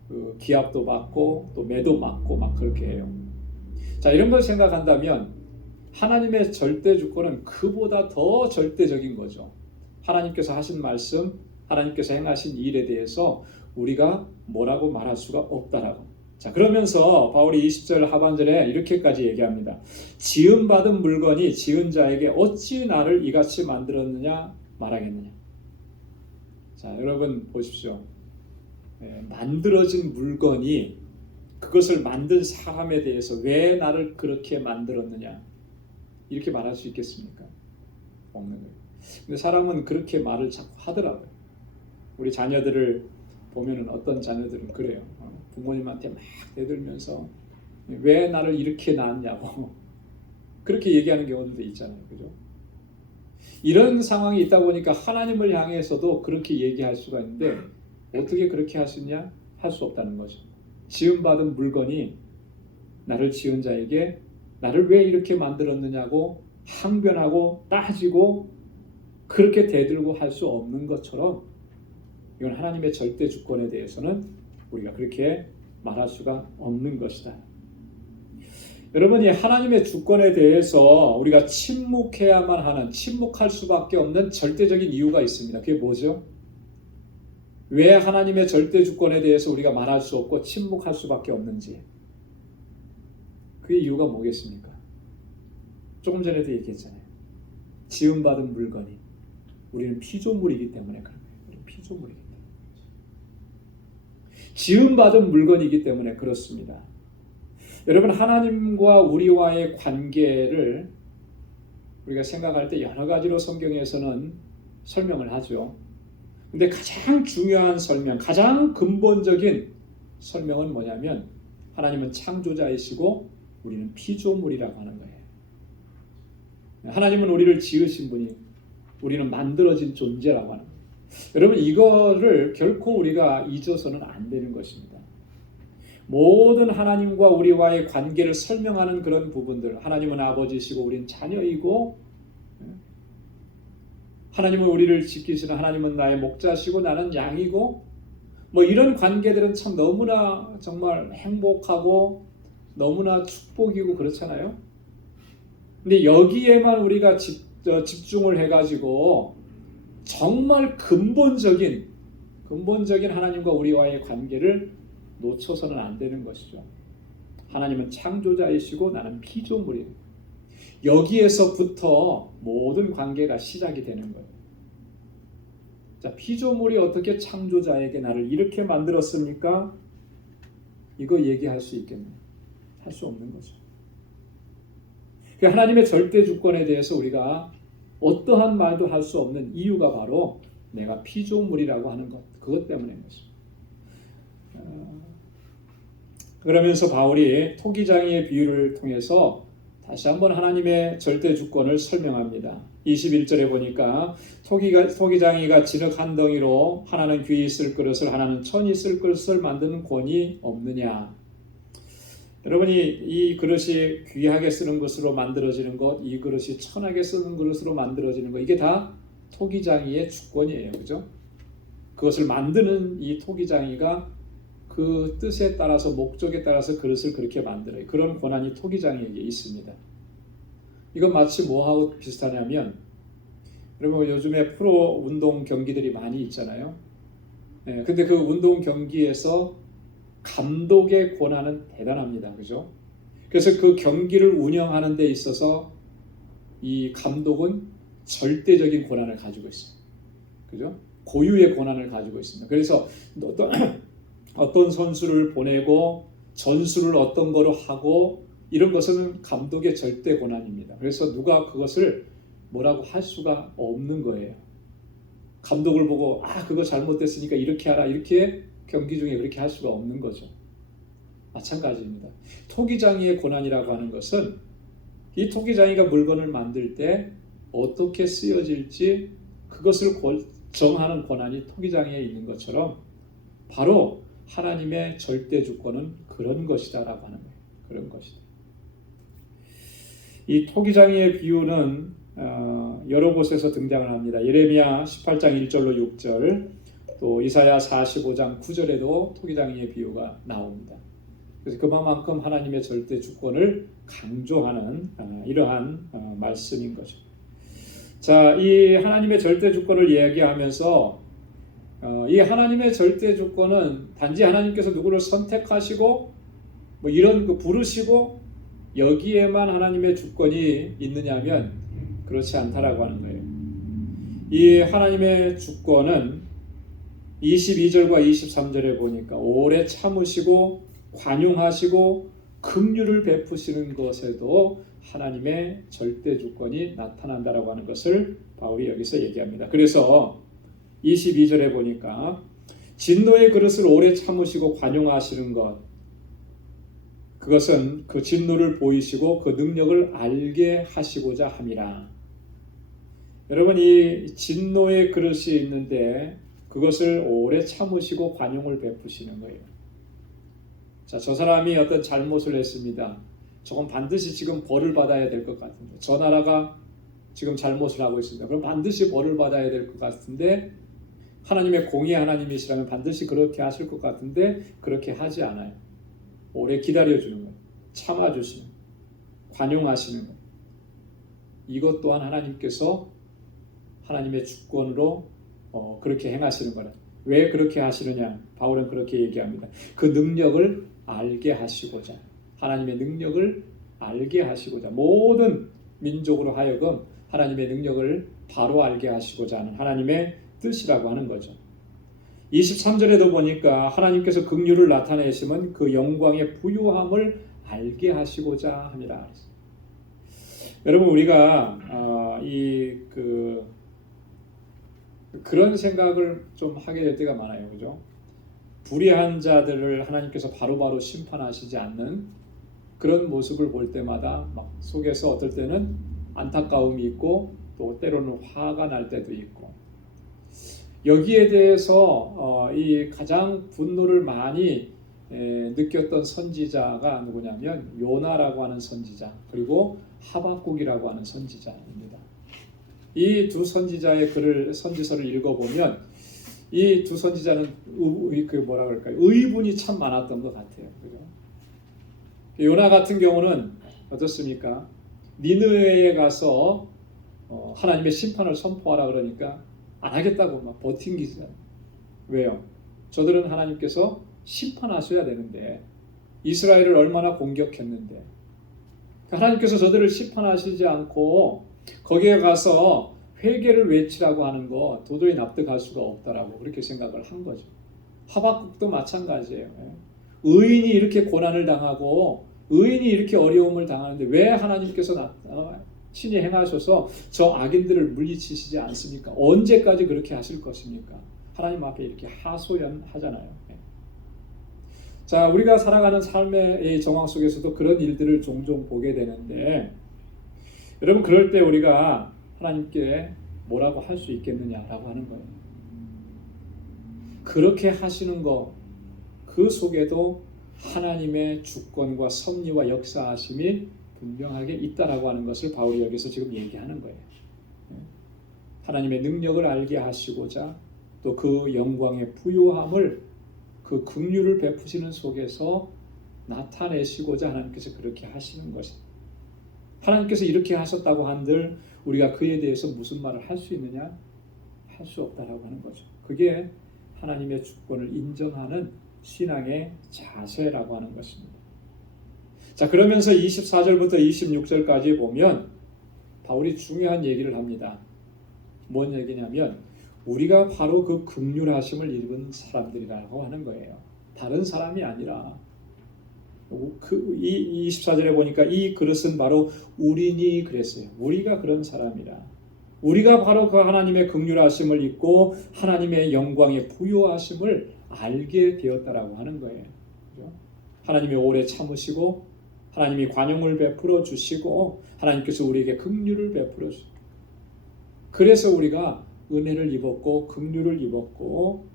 그 기합도 맞고 또 매도 맞고 막 그렇게 해요. 자, 이런 걸 생각한다면 하나님의 절대 주권은 그보다 더 절대적인 거죠. 하나님께서 하신 말씀, 하나님께서 행하신 일에 대해서 우리가 뭐라고 말할 수가 없다라고. 자, 그러면서 바울이 20절 하반절에 이렇게까지 얘기합니다. 지음받은 물건이 지은 자에게 어찌 나를 이같이 만들었느냐 말하겠느냐. 자, 여러분 보십시오. 만들어진 물건이 그것을 만든 사람에 대해서 왜 나를 그렇게 만들었느냐 이렇게 말할 수 있겠습니까? 없는 거예요. 근데 사람은 그렇게 말을 자꾸 하더라고요. 우리 자녀들을 보면은 어떤 자녀들은 그래요. 부모님한테 막 대들면서 왜 나를 이렇게 낳았냐고 그렇게 얘기하는 경우도 있잖아요. 그죠? 이런 상황이 있다 보니까 하나님을 향해서도 그렇게 얘기할 수가 있는데 어떻게 그렇게 할 수 있냐? 할 수 없다는 거죠. 지음받은 물건이 나를 지은 자에게 나를 왜 이렇게 만들었느냐고 항변하고 따지고 그렇게 대들고 할 수 없는 것처럼 이건 하나님의 절대 주권에 대해서는 우리가 그렇게 말할 수가 없는 것이다. 여러분이 하나님의 주권에 대해서 우리가 침묵해야만 하는, 침묵할 수밖에 없는 절대적인 이유가 있습니다. 그게 뭐죠? 왜 하나님의 절대 주권에 대해서 우리가 말할 수 없고 침묵할 수밖에 없는지. 그 이유가 뭐겠습니까? 조금 전에도 얘기했잖아요. 지음받은 물건이 우리는 피조물이기 때문에 그런 거예요. 우리는 피조물이기 때문에. 지음받은 물건이기 때문에 그렇습니다. 여러분, 하나님과 우리와의 관계를 우리가 생각할 때 여러 가지로 성경에서는 설명을 하죠. 근데 가장 중요한 설명, 가장 근본적인 설명은 뭐냐면 하나님은 창조자이시고 우리는 피조물이라고 하는 거예요. 하나님은 우리를 지으신 분이 우리는 만들어진 존재라고 하는 거예요. 여러분, 이거를 결코 우리가 잊어서는 안 되는 것입니다. 모든 하나님과 우리와의 관계를 설명하는 그런 부분들, 하나님은 아버지시고 우리는 자녀이고, 하나님은 우리를 지키시는 하나님은 나의 목자시고 나는 양이고, 뭐 이런 관계들은 참 너무나 정말 행복하고 너무나 축복이고 그렇잖아요. 근데 여기에만 우리가 집중을 해가지고 정말 근본적인 하나님과 우리와의 관계를 놓쳐서는 안 되는 것이죠. 하나님은 창조자이시고 나는 피조물이에요. 여기에서부터 모든 관계가 시작이 되는 거예요. 자, 피조물이 어떻게 창조자에게 나를 이렇게 만들었습니까? 이거 얘기할 수 있겠나요? 할 수 없는 거죠. 하나님의 절대 주권에 대해서 우리가 어떠한 말도 할 수 없는 이유가 바로 내가 피조물이라고 하는 것, 그것 때문인 것입니다. 그러면서 바울이 토기장이의 비유를 통해서 다시 한번 하나님의 절대 주권을 설명합니다. 21절에 보니까 토기장이가 진흙 한 덩이로 하나는 귀히 쓸 그릇을 하나는 천이 쓸 그릇을 만드는 권이 없느냐. 여러분이 이 그릇이 귀하게 쓰는 것으로 만들어지는 것, 이 그릇이 천하게 쓰는 그릇으로 만들어지는 것, 이게 다 토기장이의 주권이에요. 그죠? 그것을 만드는 이 토기장이가 그 뜻에 따라서 목적에 따라서 그릇을 그렇게 만들어요. 그런 권한이 토기장이에게 있습니다. 이건 마치 뭐하고 비슷하냐면 여러분 요즘에 프로 운동 경기들이 많이 있잖아요. 근데 그 운동 경기에서 감독의 권한은 대단합니다. 그죠? 그래서 그 경기를 운영하는 데 있어서 이 감독은 절대적인 권한을 가지고 있어요. 그죠? 고유의 권한을 가지고 있습니다. 그래서 어떤 선수를 보내고 전술을 어떤 거로 하고 이런 것은 감독의 절대 권한입니다. 그래서 누가 그것을 뭐라고 할 수가 없는 거예요. 감독을 보고 그거 잘못됐으니까 이렇게 하라 이렇게 경기 중에 그렇게 할 수가 없는 거죠. 마찬가지입니다. 토기장이의 권한이라고 하는 것은 이 토기장이가 물건을 만들 때 어떻게 쓰여질지 그것을 정하는 권한이 토기장이에 있는 것처럼 바로 하나님의 절대 주권은 그런 것이다라고 하는 거예요. 그런 것이다. 이 토기장이의 비유는 여러 곳에서 등장을 합니다. 예레미야 18장 1절로 6절, 또 이사야 45장 9절에도 토기장이의 비유가 나옵니다. 그래서 그만큼 하나님의 절대 주권을 강조하는 이러한 말씀인 거죠. 자, 이 하나님의 절대 주권을 이야기하면서 이 하나님의 절대 주권은 단지 하나님께서 누구를 선택하시고 뭐 이런 거 부르시고 여기에만 하나님의 주권이 있느냐면 그렇지 않다라고 하는 거예요. 이 하나님의 주권은 22절과 23절에 보니까 오래 참으시고 관용하시고 긍휼을 베푸시는 것에도 하나님의 절대 주권이 나타난다라고 하는 것을 바울이 여기서 얘기합니다. 그래서 22절에 보니까 진노의 그릇을 오래 참으시고 관용하시는 것, 그것은 그 진노를 보이시고 그 능력을 알게 하시고자 함이라. 여러분, 이 진노의 그릇이 있는데 그것을 오래 참으시고 관용을 베푸시는 거예요. 자, 저 사람이 어떤 잘못을 했습니다. 저건 반드시 지금 벌을 받아야 될 것 같은데, 저 나라가 지금 잘못을 하고 있습니다. 그럼 반드시 벌을 받아야 될 것 같은데, 하나님의 공의 하나님이시라면 반드시 그렇게 하실 것 같은데 그렇게 하지 않아요. 오래 기다려주는 거예요. 참아주시는 거예요. 관용하시는 거예요. 이것 또한 하나님께서 하나님의 주권으로 그렇게 행하시는 거라. 왜 그렇게 하시느냐? 바울은 그렇게 얘기합니다. 그 능력을 알게 하시고자, 하나님의 능력을 알게 하시고자, 모든 민족으로 하여금 하나님의 능력을 바로 알게 하시고자 하는 하나님의 뜻이라고 하는 거죠. 23절에도 보니까 하나님께서 긍휼을 나타내시면 그 영광의 부요함을 알게 하시고자 함이라. 여러분, 우리가 그런 생각을 좀 하게 될 때가 많아요, 그죠? 불의한 자들을 하나님께서 바로바로 심판하시지 않는 그런 모습을 볼 때마다 막 속에서 어떨 때는 안타까움이 있고 또 때로는 화가 날 때도 있고, 여기에 대해서 이 가장 분노를 많이 느꼈던 선지자가 누구냐면 요나라고 하는 선지자, 그리고 하박국이라고 하는 선지자입니다. 이 두 선지자의 선지서를 읽어보면 이 두 선지자는 의분이 참 많았던 것 같아요. 그죠? 요나 같은 경우는 어떻습니까? 니느웨에 가서 하나님의 심판을 선포하라 그러니까 안 하겠다고 막 버팅기잖아요. 왜요? 저들은 하나님께서 심판하셔야 되는데, 이스라엘을 얼마나 공격했는데, 하나님께서 저들을 심판하시지 않고 거기에 가서 회개를 외치라고 하는 거 도저히 납득할 수가 없다라고 그렇게 생각을 한 거죠. 하박국도 마찬가지예요. 의인이 이렇게 고난을 당하고 의인이 이렇게 어려움을 당하는데 왜 하나님께서 친히 행하셔서 저 악인들을 물리치시지 않습니까? 언제까지 그렇게 하실 것입니까? 하나님 앞에 이렇게 하소연하잖아요. 자, 우리가 살아가는 삶의 정황 속에서도 그런 일들을 종종 보게 되는데, 여러분, 그럴 때 우리가 하나님께 뭐라고 할 수 있겠느냐라고 하는 거예요. 그렇게 하시는 거, 그 속에도 하나님의 주권과 섭리와 역사하심이 분명하게 있다라고 하는 것을 바울이 여기서 지금 얘기하는 거예요. 하나님의 능력을 알게 하시고자, 또 그 영광의 부요함을, 그 긍휼을 베푸시는 속에서 나타내시고자 하나님께서 그렇게 하시는 것입니다. 하나님께서 이렇게 하셨다고 한들 우리가 그에 대해서 무슨 말을 할 수 있느냐? 할 수 없다라고 하는 거죠. 그게 하나님의 주권을 인정하는 신앙의 자세라고 하는 것입니다. 자, 그러면서 24절부터 26절까지 보면 바울이 중요한 얘기를 합니다. 뭔 얘기냐면 우리가 바로 그 긍휼하심을 입은 사람들이라고 하는 거예요. 다른 사람이 아니라, 이 24절에 보니까 이 그릇은 바로 우리니 그랬어요. 우리가 그런 사람이라. 우리가 바로 그 하나님의 긍휼하심을 입고 하나님의 영광의 부요하심을 알게 되었다라고 하는 거예요. 그렇죠? 하나님이 오래 참으시고 하나님이 관용을 베풀어 주시고 하나님께서 우리에게 긍휼을 베풀어 주시고, 그래서 우리가 은혜를 입었고 긍휼을 입었고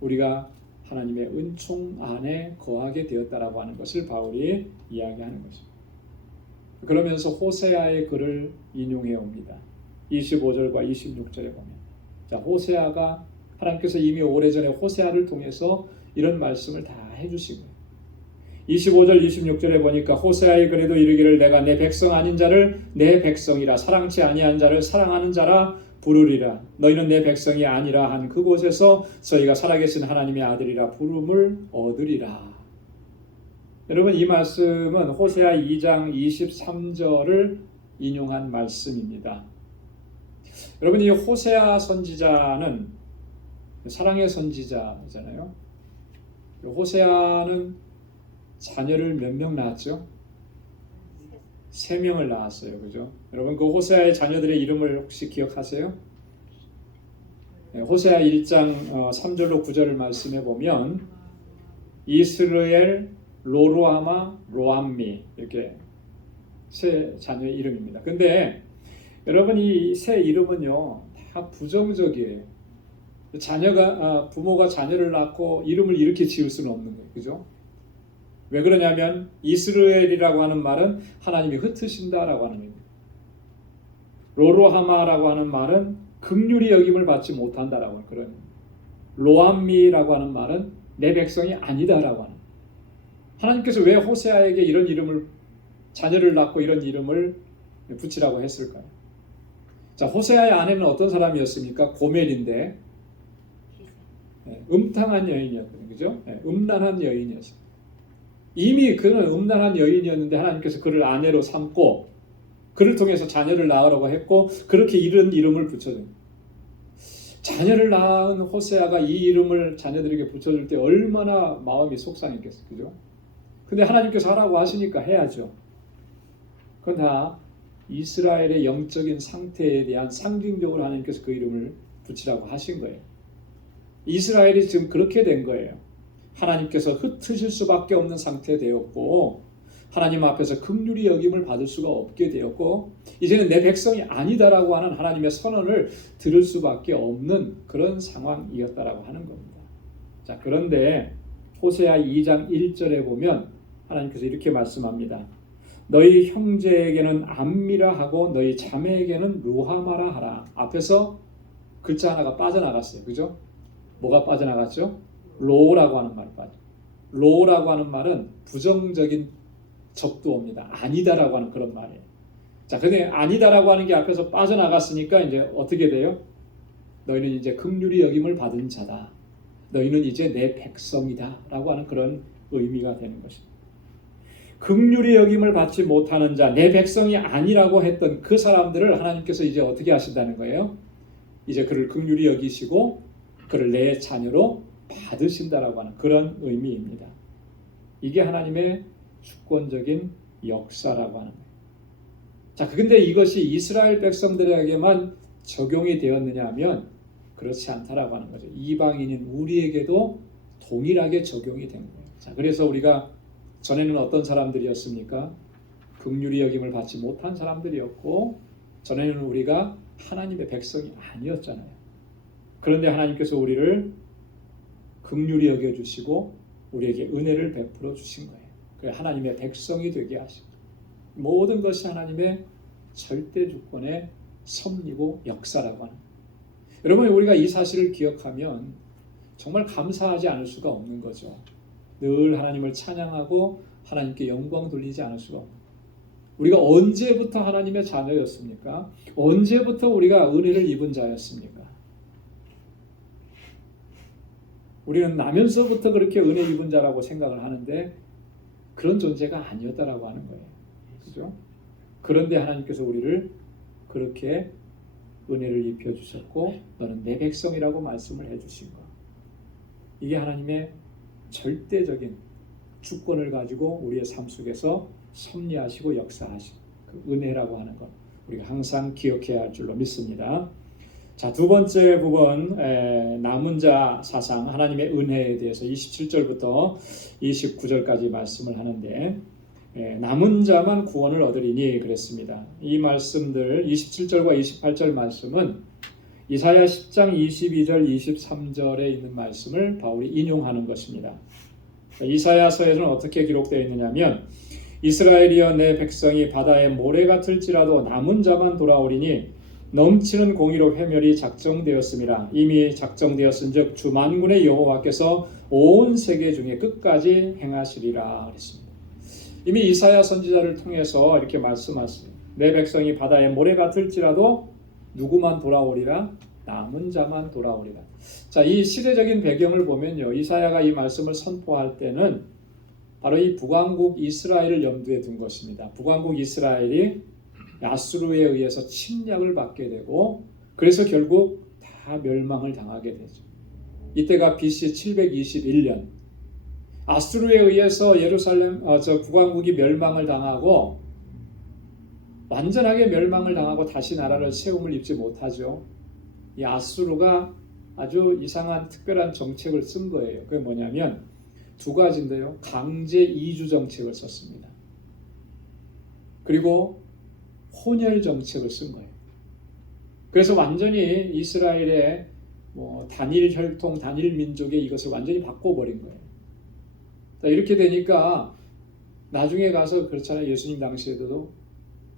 우리가 하나님의 은총 안에 거하게 되었다라고 하는 것을 바울이 이야기하는 것입니다. 그러면서 호세아의 글을 인용해 옵니다. 25절과 26절에 보면, 자, 호세아가 하나님께서 이미 오래전에 호세아를 통해서 이런 말씀을 다 해주신 거예요. 25절 26절에 보니까 호세아의 글에도 이르기를 내가 내 백성 아닌 자를 내 백성이라 사랑치 아니한 자를 사랑하는 자라 부르리라. 너희는 내 백성이 아니라 한 그곳에서 저희가 살아계신 하나님의 아들이라 부름을 얻으리라. 여러분, 이 말씀은 호세아 2장 23절을 인용한 말씀입니다. 여러분, 이 호세아 선지자는 사랑의 선지자잖아요. 호세아는 자녀를 몇 명 낳았죠? 3명을 낳았어요. 그죠? 여러분 그 호세아의 자녀들의 이름을 혹시 기억하세요? 호세아 1장 3절로 9절을 말씀해 보면 이스라엘, 로로하마, 로암미 이렇게 세 자녀의 이름입니다. 근데 여러분 이 세 이름은요 다 부정적이에요. 부모가 자녀를 낳고 이름을 이렇게 지을 수는 없는 거예요. 그죠? 왜 그러냐면 이스라엘이라고 하는 말은 하나님이 흩으신다라고 하는 의미입니다. 로로하마라고 하는 말은 긍휼히 여김을 받지 못한다라고 하는 그런 의미입니다. 로암미라고 하는 말은 내 백성이 아니다라고 하는. 하나님께서 왜 호세아에게 이런 이름을 자녀를 낳고 이런 이름을 붙이라고 했을까요? 자, 호세아의 아내는 어떤 사람이었습니까? 고멜인데 음탕한 여인이었거든요. 그죠? 음란한 여인이었어요. 이미 그는 음란한 여인이었는데 하나님께서 그를 아내로 삼고 그를 통해서 자녀를 낳으라고 했고 그렇게 이런 이름을 붙여줘요. 자녀를 낳은 호세아가 이 이름을 자녀들에게 붙여줄 때 얼마나 마음이 속상했겠어요. 그죠? 근데 하나님께서 하라고 하시니까 해야죠. 그건 다 이스라엘의 영적인 상태에 대한 상징적으로 하나님께서 그 이름을 붙이라고 하신 거예요. 이스라엘이 지금 그렇게 된 거예요. 하나님께서 흩으실 수밖에 없는 상태 되었고 하나님 앞에서 긍휼히 여김을 받을 수가 없게 되었고 이제는 내 백성이 아니다라고 하는 하나님의 선언을 들을 수밖에 없는 그런 상황이었다라고 하는 겁니다. 자, 그런데 호세아 2장 1절에 보면 하나님께서 이렇게 말씀합니다. 너희 형제에게는 암미라 하고 너희 자매에게는 루하마라 하라. 앞에서 글자 하나가 빠져나갔어요. 그죠? 뭐가 빠져나갔죠? 로라고 하는 말이 빠져. 로라고 하는 말은 부정적인 적두어입니다. 아니다라고 하는 그런 말이에요. 자, 근데 아니다라고 하는 게 앞에서 빠져나갔으니까 이제 어떻게 돼요? 너희는 이제 긍휼히 여김을 받은 자다. 너희는 이제 내 백성이다라고 하는 그런 의미가 되는 것입니다. 긍휼히 여김을 받지 못하는 자, 내 백성이 아니라고 했던 그 사람들을 하나님께서 이제 어떻게 하신다는 거예요? 이제 그를 긍휼히 여기시고 그를 내 자녀로 받으신다라고 하는 그런 의미입니다. 이게 하나님의 주권적인 역사라고 하는 거예요. 자, 근데 이것이 이스라엘 백성들에게만 적용이 되었느냐 하면 그렇지 않다라고 하는 거죠. 이방인인 우리에게도 동일하게 적용이 된 거예요. 자, 그래서 우리가 전에는 어떤 사람들이었습니까? 긍휼히 여김을 받지 못한 사람들이었고 전에는 우리가 하나님의 백성이 아니었잖아요. 그런데 하나님께서 우리를 긍휼히 여겨주시고 우리에게 은혜를 베풀어 주신 거예요. 그래서 하나님의 백성이 되게 하신 거예요. 모든 것이 하나님의 절대 주권의 섭리고 역사라고 하는 거예요. 여러분, 우리가 이 사실을 기억하면 정말 감사하지 않을 수가 없는 거죠. 늘 하나님을 찬양하고 하나님께 영광 돌리지 않을 수가 없는 거예요. 우리가 언제부터 하나님의 자녀였습니까? 언제부터 우리가 은혜를 입은 자였습니까? 우리는 나면서부터 그렇게 은혜 입은 자라고 생각을 하는데 그런 존재가 아니었다라고 하는 거예요. 그죠? 그런데 하나님께서 우리를 그렇게 은혜를 입혀주셨고 너는 내 백성이라고 말씀을 해주신 것. 이게 하나님의 절대적인 주권을 가지고 우리의 삶 속에서 섭리하시고 역사하신 그 은혜라고 하는 것 우리가 항상 기억해야 할 줄로 믿습니다. 자, 두 번째 부분 남은 자 사상 하나님의 은혜에 대해서 27절부터 29절까지 말씀을 하는데 남은 자만 구원을 얻으리니 그랬습니다. 이 말씀들 27절과 28절 말씀은 이사야 10장 22절 23절에 있는 말씀을 바울이 인용하는 것입니다. 이사야서에서는 어떻게 기록되어 있느냐면 이스라엘이여 내 백성이 바다의 모래 같을지라도 남은 자만 돌아오리니 넘치는 공의로 회멸이 작정되었음이라. 이미 작정되었은즉 주 만군의 여호와께서 온 세계 중에 끝까지 행하시리라 그랬습니다. 이미 이사야 선지자를 통해서 이렇게 말씀하셨어요. 내 백성이 바다의 모래 같을지라도 누구만 돌아오리라? 남은 자만 돌아오리라. 자, 이 시대적인 배경을 보면요, 이사야가 이 말씀을 선포할 때는 바로 이 북왕국 이스라엘을 염두에 둔 것입니다. 북왕국 이스라엘이 아수르에 의해서 침략을 받게 되고 그래서 결국 다 멸망을 당하게 되죠. 이때가 BC 721년. 아수르에 의해서 예루살렘 북왕국이 멸망을 당하고 완전하게 멸망을 당하고 다시 나라를 세움을 입지 못하죠. 이 아수르가 아주 이상한 특별한 정책을 쓴 거예요. 그게 뭐냐면 두 가지인데요. 강제 이주 정책을 썼습니다. 그리고 혼혈 정책을 쓴 거예요. 그래서 완전히 이스라엘의 단일 혈통, 단일 민족의 이것을 완전히 바꿔버린 거예요. 이렇게 되니까 나중에 가서 그렇잖아요. 예수님 당시에도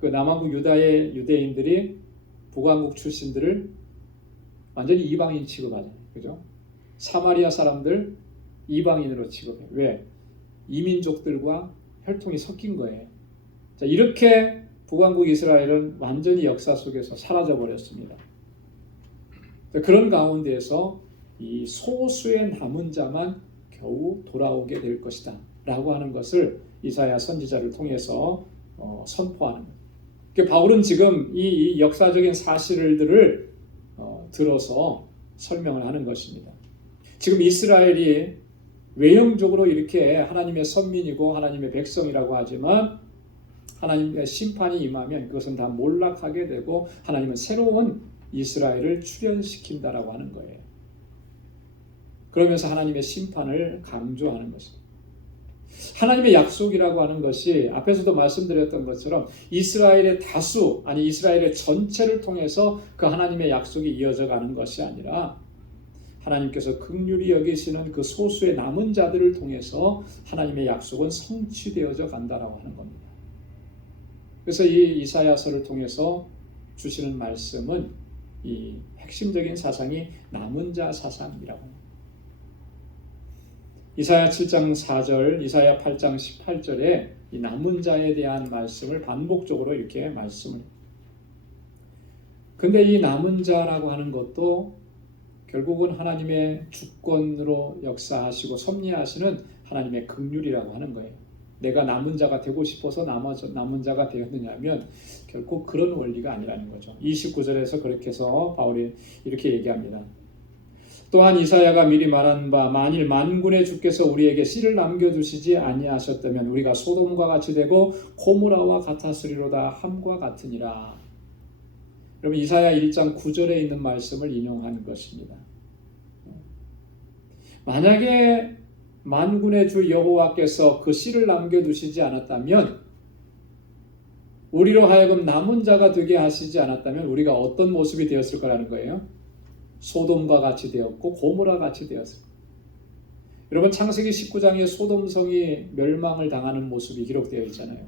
그 남왕국 유다의 유대인들이 북왕국 출신들을 완전히 이방인 취급하잖아요. 그죠? 사마리아 사람들 이방인으로 취급해요. 왜? 이민족들과 혈통이 섞인 거예요. 자, 이렇게 북왕국 이스라엘은 완전히 역사 속에서 사라져 버렸습니다. 그런 가운데에서 이 소수의 남은 자만 겨우 돌아오게 될 것이다 라고 하는 것을 이사야 선지자를 통해서 선포하는 거예요. 그러니까 바울은 지금 이 역사적인 사실들을 들어서 설명을 하는 것입니다. 지금 이스라엘이 외형적으로 이렇게 하나님의 선민이고 하나님의 백성이라고 하지만 하나님의 심판이 임하면 그것은 다 몰락하게 되고 하나님은 새로운 이스라엘을 출현시킨다라고 하는 거예요. 그러면서 하나님의 심판을 강조하는 것입니다. 하나님의 약속이라고 하는 것이 앞에서도 말씀드렸던 것처럼 이스라엘의 다수, 아니 이스라엘의 전체를 통해서 그 하나님의 약속이 이어져 가는 것이 아니라 하나님께서 긍휼히 여기시는 그 소수의 남은 자들을 통해서 하나님의 약속은 성취되어져 간다라고 하는 겁니다. 그래서 이 이사야서를 통해서 주시는 말씀은 이 핵심적인 사상이 남은 자 사상이라고 합니다. 이사야 7장 4절, 이사야 8장 18절에 이 남은 자에 대한 말씀을 반복적으로 이렇게 말씀을. 근데 이 남은 자라고 하는 것도 결국은 하나님의 주권으로 역사하시고 섭리하시는 하나님의 긍휼이라고 하는 거예요. 내가 남은 자가 되고 싶어서 남은 자가 되었느냐면 결코 그런 원리가 아니라는 거죠. 29절에서 그렇게 해서 바울이 이렇게 얘기합니다. 또한 이사야가 미리 말한 바 만일 만군의 주께서 우리에게 씨를 남겨두시지 아니하셨다면 우리가 소돔과 같이 되고 고모라와 같았으리로다 함과 같으니라. 여러분 이사야 1장 9절에 있는 말씀을 인용한 것입니다. 만약에 만군의 주 여호와께서 그 씨를 남겨두시지 않았다면 우리로 하여금 남은 자가 되게 하시지 않았다면 우리가 어떤 모습이 되었을 거라는 거예요. 소돔과 같이 되었고 고모라 같이 되었습니다. 여러분 창세기 19장에 소돔성이 멸망을 당하는 모습이 기록되어 있잖아요.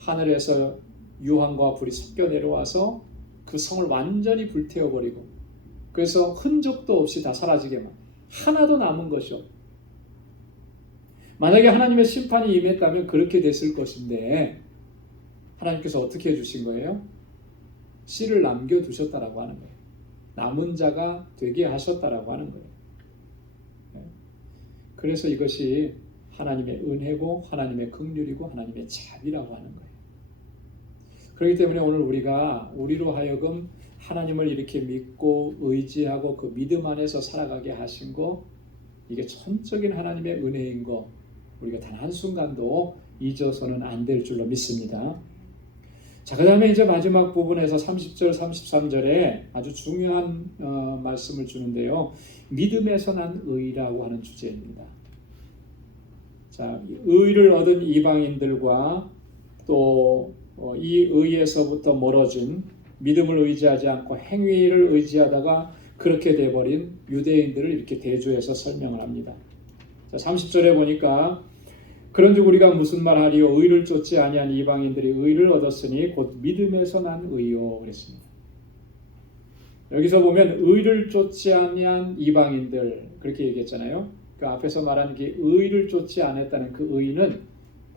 하늘에서 유황과 불이 섞여 내려와서 그 성을 완전히 불태워버리고 그래서 흔적도 없이 다 사라지게만 하나도 남은 것이 없고 만약에 하나님의 심판이 임했다면 그렇게 됐을 것인데 하나님께서 어떻게 해주신 거예요? 씨를 남겨두셨다라고 하는 거예요. 남은 자가 되게 하셨다라고 하는 거예요. 그래서 이것이 하나님의 은혜고 하나님의 긍휼이고 하나님의 자비라고 하는 거예요. 그렇기 때문에 오늘 우리로 하여금 하나님을 이렇게 믿고 의지하고 그 믿음 안에서 살아가게 하신 거 이게 전적인 하나님의 은혜인 거 우리가 단 한순간도 잊어서는 안 될 줄로 믿습니다. 자, 그 다음에 이제 마지막 부분에서 30절, 33절에 아주 중요한 말씀을 주는데요. 믿음에서 난 의라고 하는 주제입니다. 자, 의를 얻은 이방인들과 또 이 의에서부터 멀어진 믿음을 의지하지 않고 행위를 의지하다가 그렇게 돼버린 유대인들을 이렇게 대조해서 설명을 합니다. 자, 30절에 보니까 그런즉 우리가 무슨 말하리요 의를 쫓지 아니한 이방인들이 의를 얻었으니 곧 믿음에서 난 의요 그랬습니다. 여기서 보면 의를 쫓지 아니한 이방인들 그렇게 얘기했잖아요. 그 앞에서 말한 게 의를 쫓지 않았다는 그 의는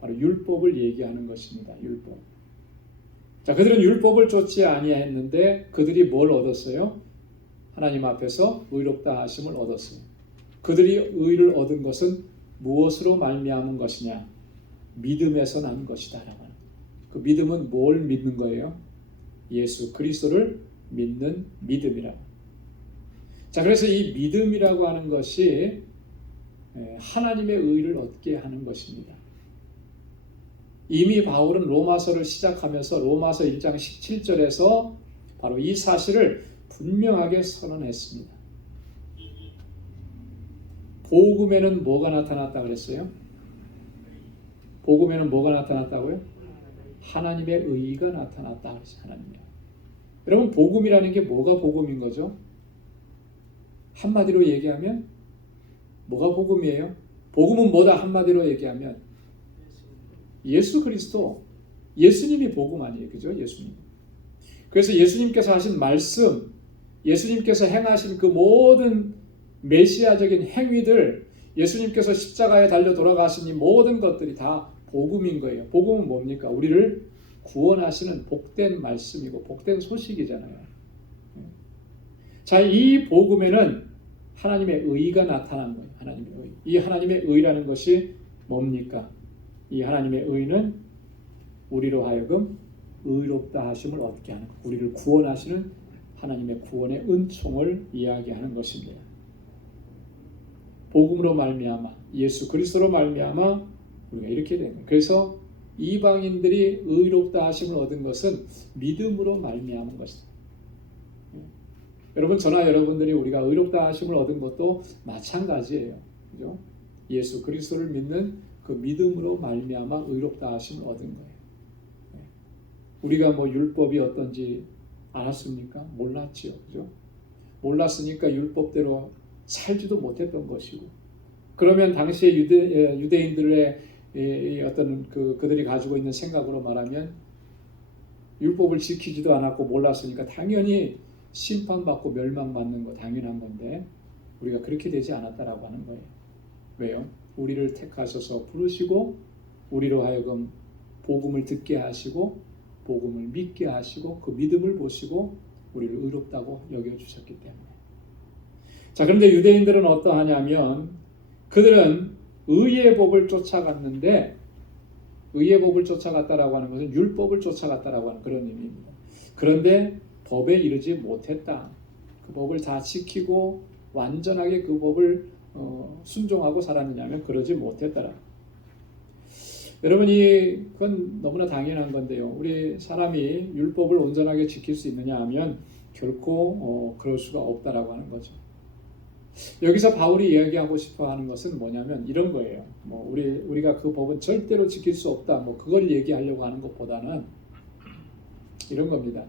바로 율법을 얘기하는 것입니다. 율법. 자, 그들은 율법을 쫓지 아니했는데 그들이 뭘 얻었어요? 하나님 앞에서 의롭다 하심을 얻었어요. 그들이 의를 얻은 것은 무엇으로 말미암은 것이냐? 믿음에서 난 것이다 라고 하는. 그 믿음은 뭘 믿는 거예요? 예수 그리스도를 믿는 믿음이라. 자, 그래서 이 믿음이라고 하는 것이 하나님의 의를 얻게 하는 것입니다. 이미 바울은 로마서를 시작하면서 로마서 1장 17절에서 바로 이 사실을 분명하게 선언했습니다. 복음에는 뭐가 나타났다 그랬어요? 복음에는 뭐가 나타났다고요? 하나님의 의가 나타났다 그랬어요. 하나님의. 여러분, 복음이라는 게 뭐가 복음인 거죠? 한마디로 얘기하면 뭐가 복음이에요? 복음은 뭐다? 한마디로 얘기하면 예수 그리스도, 예수님이 복음 아니에요. 그죠? 예수님. 그래서 예수님께서 하신 말씀, 예수님께서 행하신 그 모든 메시아적인 행위들, 예수님께서 십자가에 달려 돌아가신 이 모든 것들이 다 복음인 거예요. 복음은 뭡니까? 우리를 구원하시는 복된 말씀이고 복된 소식이잖아요. 자, 이 복음에는 하나님의 의가 나타난 거예요. 하나님의 의. 이 하나님의 의라는 것이 뭡니까? 이 하나님의 의는 우리로 하여금 의롭다 하심을 얻게 하는 것, 우리를 구원하시는 하나님의 구원의 은총을 이야기하는 것입니다. 복음으로 말미암아, 예수 그리스도로 말미암아 우리가 이렇게 되는 거예요. 그래서 이방인들이 의롭다 하심을 얻은 것은 믿음으로 말미암은 것이다. 여러분, 저나 여러분들이 우리가 의롭다 하심을 얻은 것도 마찬가지예요. 그죠? 예수 그리스도를 믿는 그 믿음으로 말미암아 의롭다 하심을 얻은 거예요. 우리가 뭐 율법이 어떤지 알았습니까? 몰랐지요. 그죠? 몰랐으니까 율법대로 살지도 못했던 것이고, 그러면 당시에 유대인들의 어떤 그들이 가지고 있는 생각으로 말하면 율법을 지키지도 않았고 몰랐으니까 당연히 심판받고 멸망받는 거 당연한 건데, 우리가 그렇게 되지 않았다라고 하는 거예요. 왜요? 우리를 택하셔서 부르시고 우리로 하여금 복음을 듣게 하시고 복음을 믿게 하시고 그 믿음을 보시고 우리를 의롭다고 여겨주셨기 때문에. 자, 그런데 유대인들은 어떠하냐면 그들은 의의 법을 쫓아갔는데, 의의 법을 쫓아갔다라고 하는 것은 율법을 쫓아갔다라고 하는 그런 의미입니다. 그런데 법에 이르지 못했다. 그 법을 다 지키고 완전하게 그 법을 순종하고 살았느냐면 그러지 못했더라. 여러분이 그건 너무나 당연한 건데요. 우리 사람이 율법을 온전하게 지킬 수 있느냐 하면 결코 그럴 수가 없다라고 하는 거죠. 여기서 바울이 이야기하고 싶어 하는 것은 뭐냐면 이런 거예요. 뭐 우리가 그 법은 절대로 지킬 수 없다. 뭐 그걸 얘기하려고 하는 것보다는 이런 겁니다.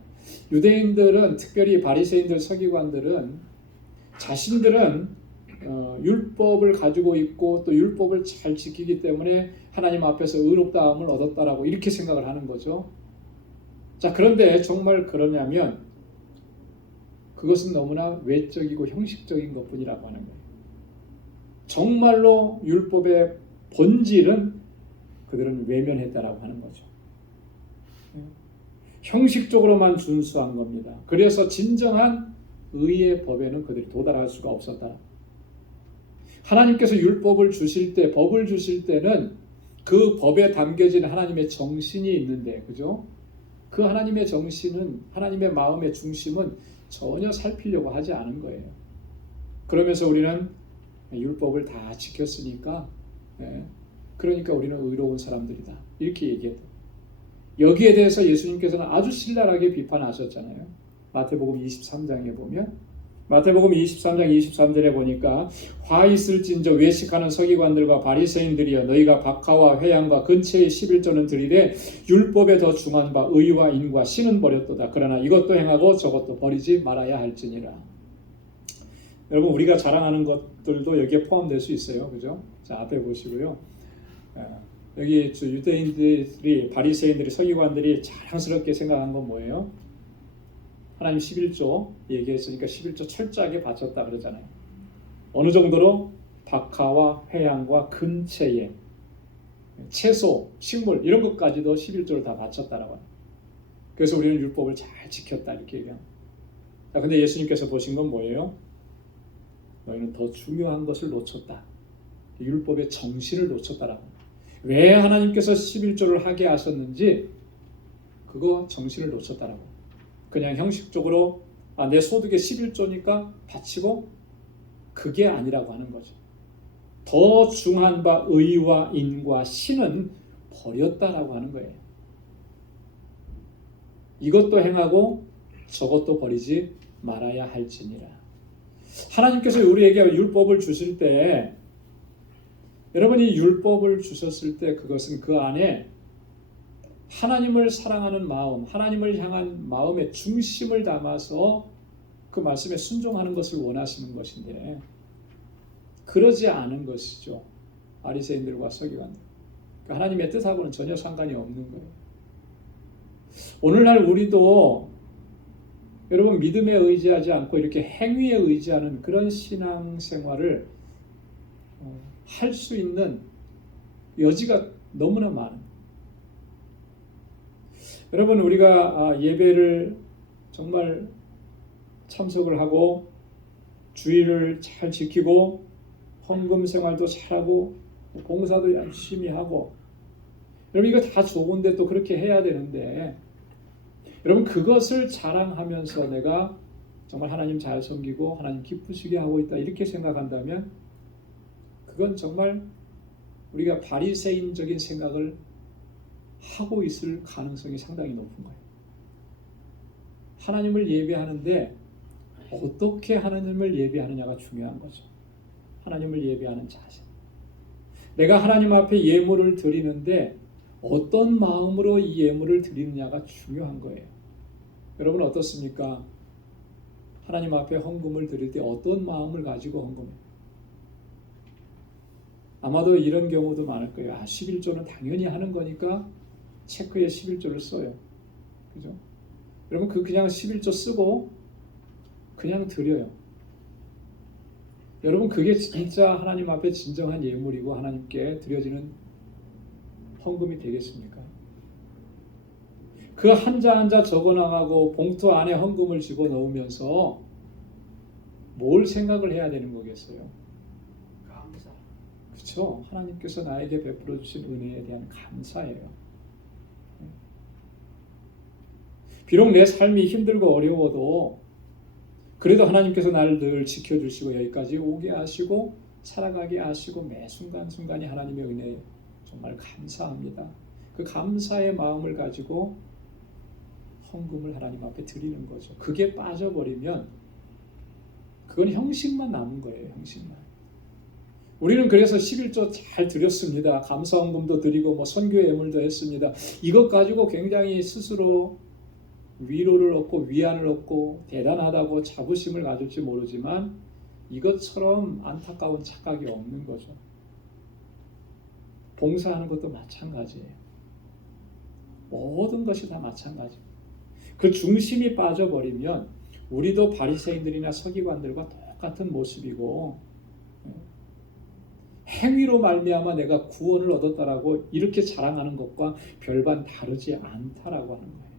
유대인들은, 특별히 바리새인들, 서기관들은 자신들은 율법을 가지고 있고 또 율법을 잘 지키기 때문에 하나님 앞에서 의롭다함을 얻었다라고 이렇게 생각을 하는 거죠. 자, 그런데 정말 그러냐면 그것은 너무나 외적이고 형식적인 것뿐이라고 하는 거예요. 정말로 율법의 본질은 그들은 외면했다라고 하는 거죠. 형식적으로만 준수한 겁니다. 그래서 진정한 의의 법에는 그들이 도달할 수가 없었다. 하나님께서 율법을 주실 때, 법을 주실 때는 그 법에 담겨진 하나님의 정신이 있는데, 그죠? 그 하나님의 정신은, 하나님의 마음의 중심은 전혀 살피려고 하지 않은 거예요. 그러면서 우리는 율법을 다 지켰으니까, 그러니까 우리는 의로운 사람들이다. 이렇게 얘기했다. 여기에 대해서 예수님께서는 아주 신랄하게 비판하셨잖아요. 마태복음 23장에 보면, 마태복음 23장 23절에 보니까 화 있을진저 외식하는 서기관들과 바리새인들이여, 너희가 박하와 회양과 근처의 11조는 드리되 율법에 더 중한 바 의와 인과 신은 버렸도다. 그러나 이것도 행하고 저것도 버리지 말아야 할지니라. 여러분, 우리가 자랑하는 것들도 여기에 포함될 수 있어요. 그죠? 자, 앞에 보시고요. 여기 유대인들이, 바리새인들이, 서기관들이 자랑스럽게 생각한 건 뭐예요? 하나님 11조 얘기했으니까 11조 철저하게 바쳤다 그러잖아요. 어느 정도로? 박하와 회양과 근채에 채소, 식물 이런 것까지도 11조를 다 바쳤다라고 합니다. 그래서 우리는 율법을 잘 지켰다 이렇게 얘기합니다. 자, 근데 예수님께서 보신 건 뭐예요? 너희는 더 중요한 것을 놓쳤다. 율법의 정신을 놓쳤다라고 합니다. 왜 하나님께서 11조를 하게 하셨는지 그거 정신을 놓쳤다라고. 그냥 형식적으로 내 소득의 11조니까 바치고, 그게 아니라고 하는 거죠. 더 중한 바 의와 인과 신은 버렸다라고 하는 거예요. 이것도 행하고 저것도 버리지 말아야 할지니라. 하나님께서 우리에게 율법을 주실 때, 여러분이 율법을 주셨을 때 그것은 그 안에 하나님을 사랑하는 마음, 하나님을 향한 마음의 중심을 담아서 그 말씀에 순종하는 것을 원하시는 것인데, 그러지 않은 것이죠. 바리새인들과 서기관들. 하나님의 뜻하고는 전혀 상관이 없는 거예요. 오늘날 우리도 여러분 믿음에 의지하지 않고 이렇게 행위에 의지하는 그런 신앙생활을 할 수 있는 여지가 너무나 많은. 여러분 우리가 예배를 정말 참석을 하고 주의를 잘 지키고 헌금 생활도 잘하고 봉사도 열심히 하고, 여러분 이거 다 좋은데 또 그렇게 해야 되는데, 여러분 그것을 자랑하면서 내가 정말 하나님 잘 섬기고 하나님 기쁘시게 하고 있다 이렇게 생각한다면 그건 정말 우리가 바리새인적인 생각을 하고 있을 가능성이 상당히 높은 거예요. 하나님을 예배하는데 어떻게 하나님을 예배하느냐가 중요한 거죠. 하나님을 예배하는 자세. 내가 하나님 앞에 예물을 드리는데 어떤 마음으로 이 예물을 드리느냐가 중요한 거예요. 여러분 어떻습니까? 하나님 앞에 헌금을 드릴 때 어떤 마음을 가지고 헌금해요? 아마도 이런 경우도 많을 거예요. 11조는 당연히 하는 거니까 체크에 11조를 써요. 그죠? 여러분 그냥 11조 쓰고 그냥 드려요. 여러분 그게 진짜 하나님 앞에 진정한 예물이고 하나님께 드려지는 헌금이 되겠습니까? 그 한자 한자 적어나가고 봉투 안에 헌금을 집어넣으면서 뭘 생각을 해야 되는 거겠어요? 감사. 그렇죠. 하나님께서 나에게 베풀어 주신 은혜에 대한 감사예요. 비록 내 삶이 힘들고 어려워도 그래도 하나님께서 나를 늘 지켜주시고 여기까지 오게 하시고 살아가게 하시고 매 순간순간이 하나님의 은혜에 정말 감사합니다. 그 감사의 마음을 가지고 헌금을 하나님 앞에 드리는 거죠. 그게 빠져버리면 그건 형식만 남은 거예요. 형식만. 우리는 그래서 11조 잘 드렸습니다. 감사 헌금도 드리고 선교 예물도 했습니다. 이것 가지고 굉장히 스스로 위로를 얻고 위안을 얻고 대단하다고 자부심을 가질지 모르지만 이것처럼 안타까운 착각이 없는 거죠. 봉사하는 것도 마찬가지예요. 모든 것이 다 마찬가지예요. 그 중심이 빠져버리면 우리도 바리새인들이나 서기관들과 똑같은 모습이고, 행위로 말미암아 내가 구원을 얻었다라고 이렇게 자랑하는 것과 별반 다르지 않다라고 하는 거예요.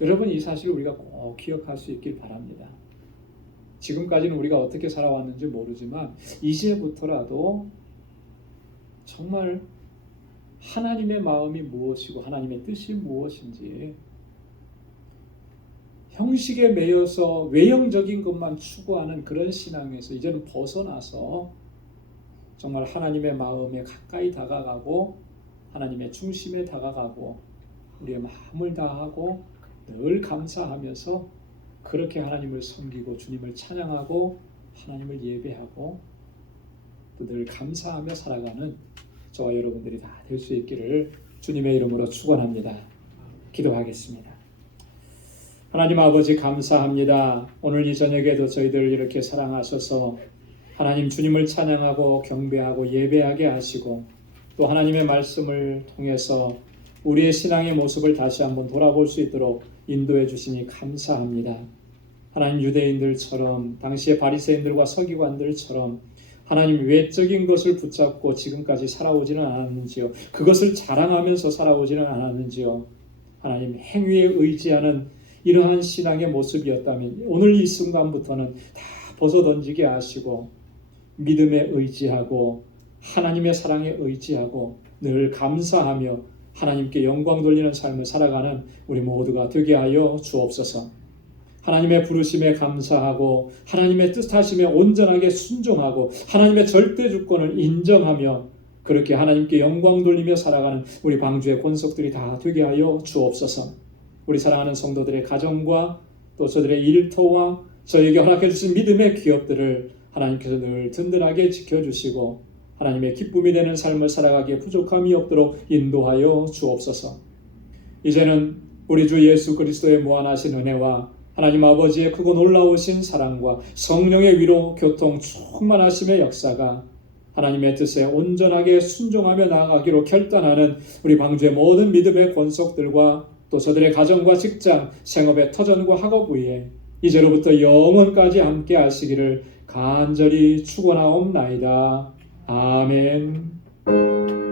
여러분 이 사실을 우리가 꼭 기억할 수 있길 바랍니다. 지금까지는 우리가 어떻게 살아왔는지 모르지만 이제부터라도 정말 하나님의 마음이 무엇이고 하나님의 뜻이 무엇인지 형식에 매여서 외형적인 것만 추구하는 그런 신앙에서 이제는 벗어나서 정말 하나님의 마음에 가까이 다가가고 하나님의 중심에 다가가고 우리의 마음을 다하고 늘 감사하면서 그렇게 하나님을 섬기고 주님을 찬양하고 하나님을 예배하고 또 늘 감사하며 살아가는 저와 여러분들이 다 될 수 있기를 주님의 이름으로 축원합니다. 기도하겠습니다. 하나님 아버지 감사합니다. 오늘 이 저녁에도 저희들 이렇게 사랑하셔서 하나님 주님을 찬양하고 경배하고 예배하게 하시고 또 하나님의 말씀을 통해서 우리의 신앙의 모습을 다시 한번 돌아볼 수 있도록 인도해 주시니 감사합니다. 하나님 유대인들처럼 당시의 바리새인들과 서기관들처럼 하나님 외적인 것을 붙잡고 지금까지 살아오지는 않았는지요. 그것을 자랑하면서 살아오지는 않았는지요. 하나님 행위에 의지하는 이러한 신앙의 모습이었다면 오늘 이 순간부터는 다 벗어던지게 하시고 믿음에 의지하고 하나님의 사랑에 의지하고 늘 감사하며 하나님께 영광 돌리는 삶을 살아가는 우리 모두가 되게 하여 주옵소서. 하나님의 부르심에 감사하고 하나님의 뜻하심에 온전하게 순종하고 하나님의 절대 주권을 인정하며 그렇게 하나님께 영광 돌리며 살아가는 우리 방주의 권속들이 다 되게 하여 주옵소서. 우리 사랑하는 성도들의 가정과 또 저들의 일터와 저에게 허락해 주신 믿음의 기업들을 하나님께서 늘 든든하게 지켜주시고 하나님의 기쁨이 되는 삶을 살아가기에 부족함이 없도록 인도하여 주옵소서. 이제는 우리 주 예수 그리스도의 무한하신 은혜와 하나님 아버지의 크고 놀라우신 사랑과 성령의 위로 교통 충만하심의 역사가 하나님의 뜻에 온전하게 순종하며 나아가기로 결단하는 우리 방주의 모든 믿음의 권속들과 또 저들의 가정과 직장, 생업의 터전과 학업 위에 이제로부터 영원까지 함께 하시기를 간절히 축원하옵나이다. 아멘.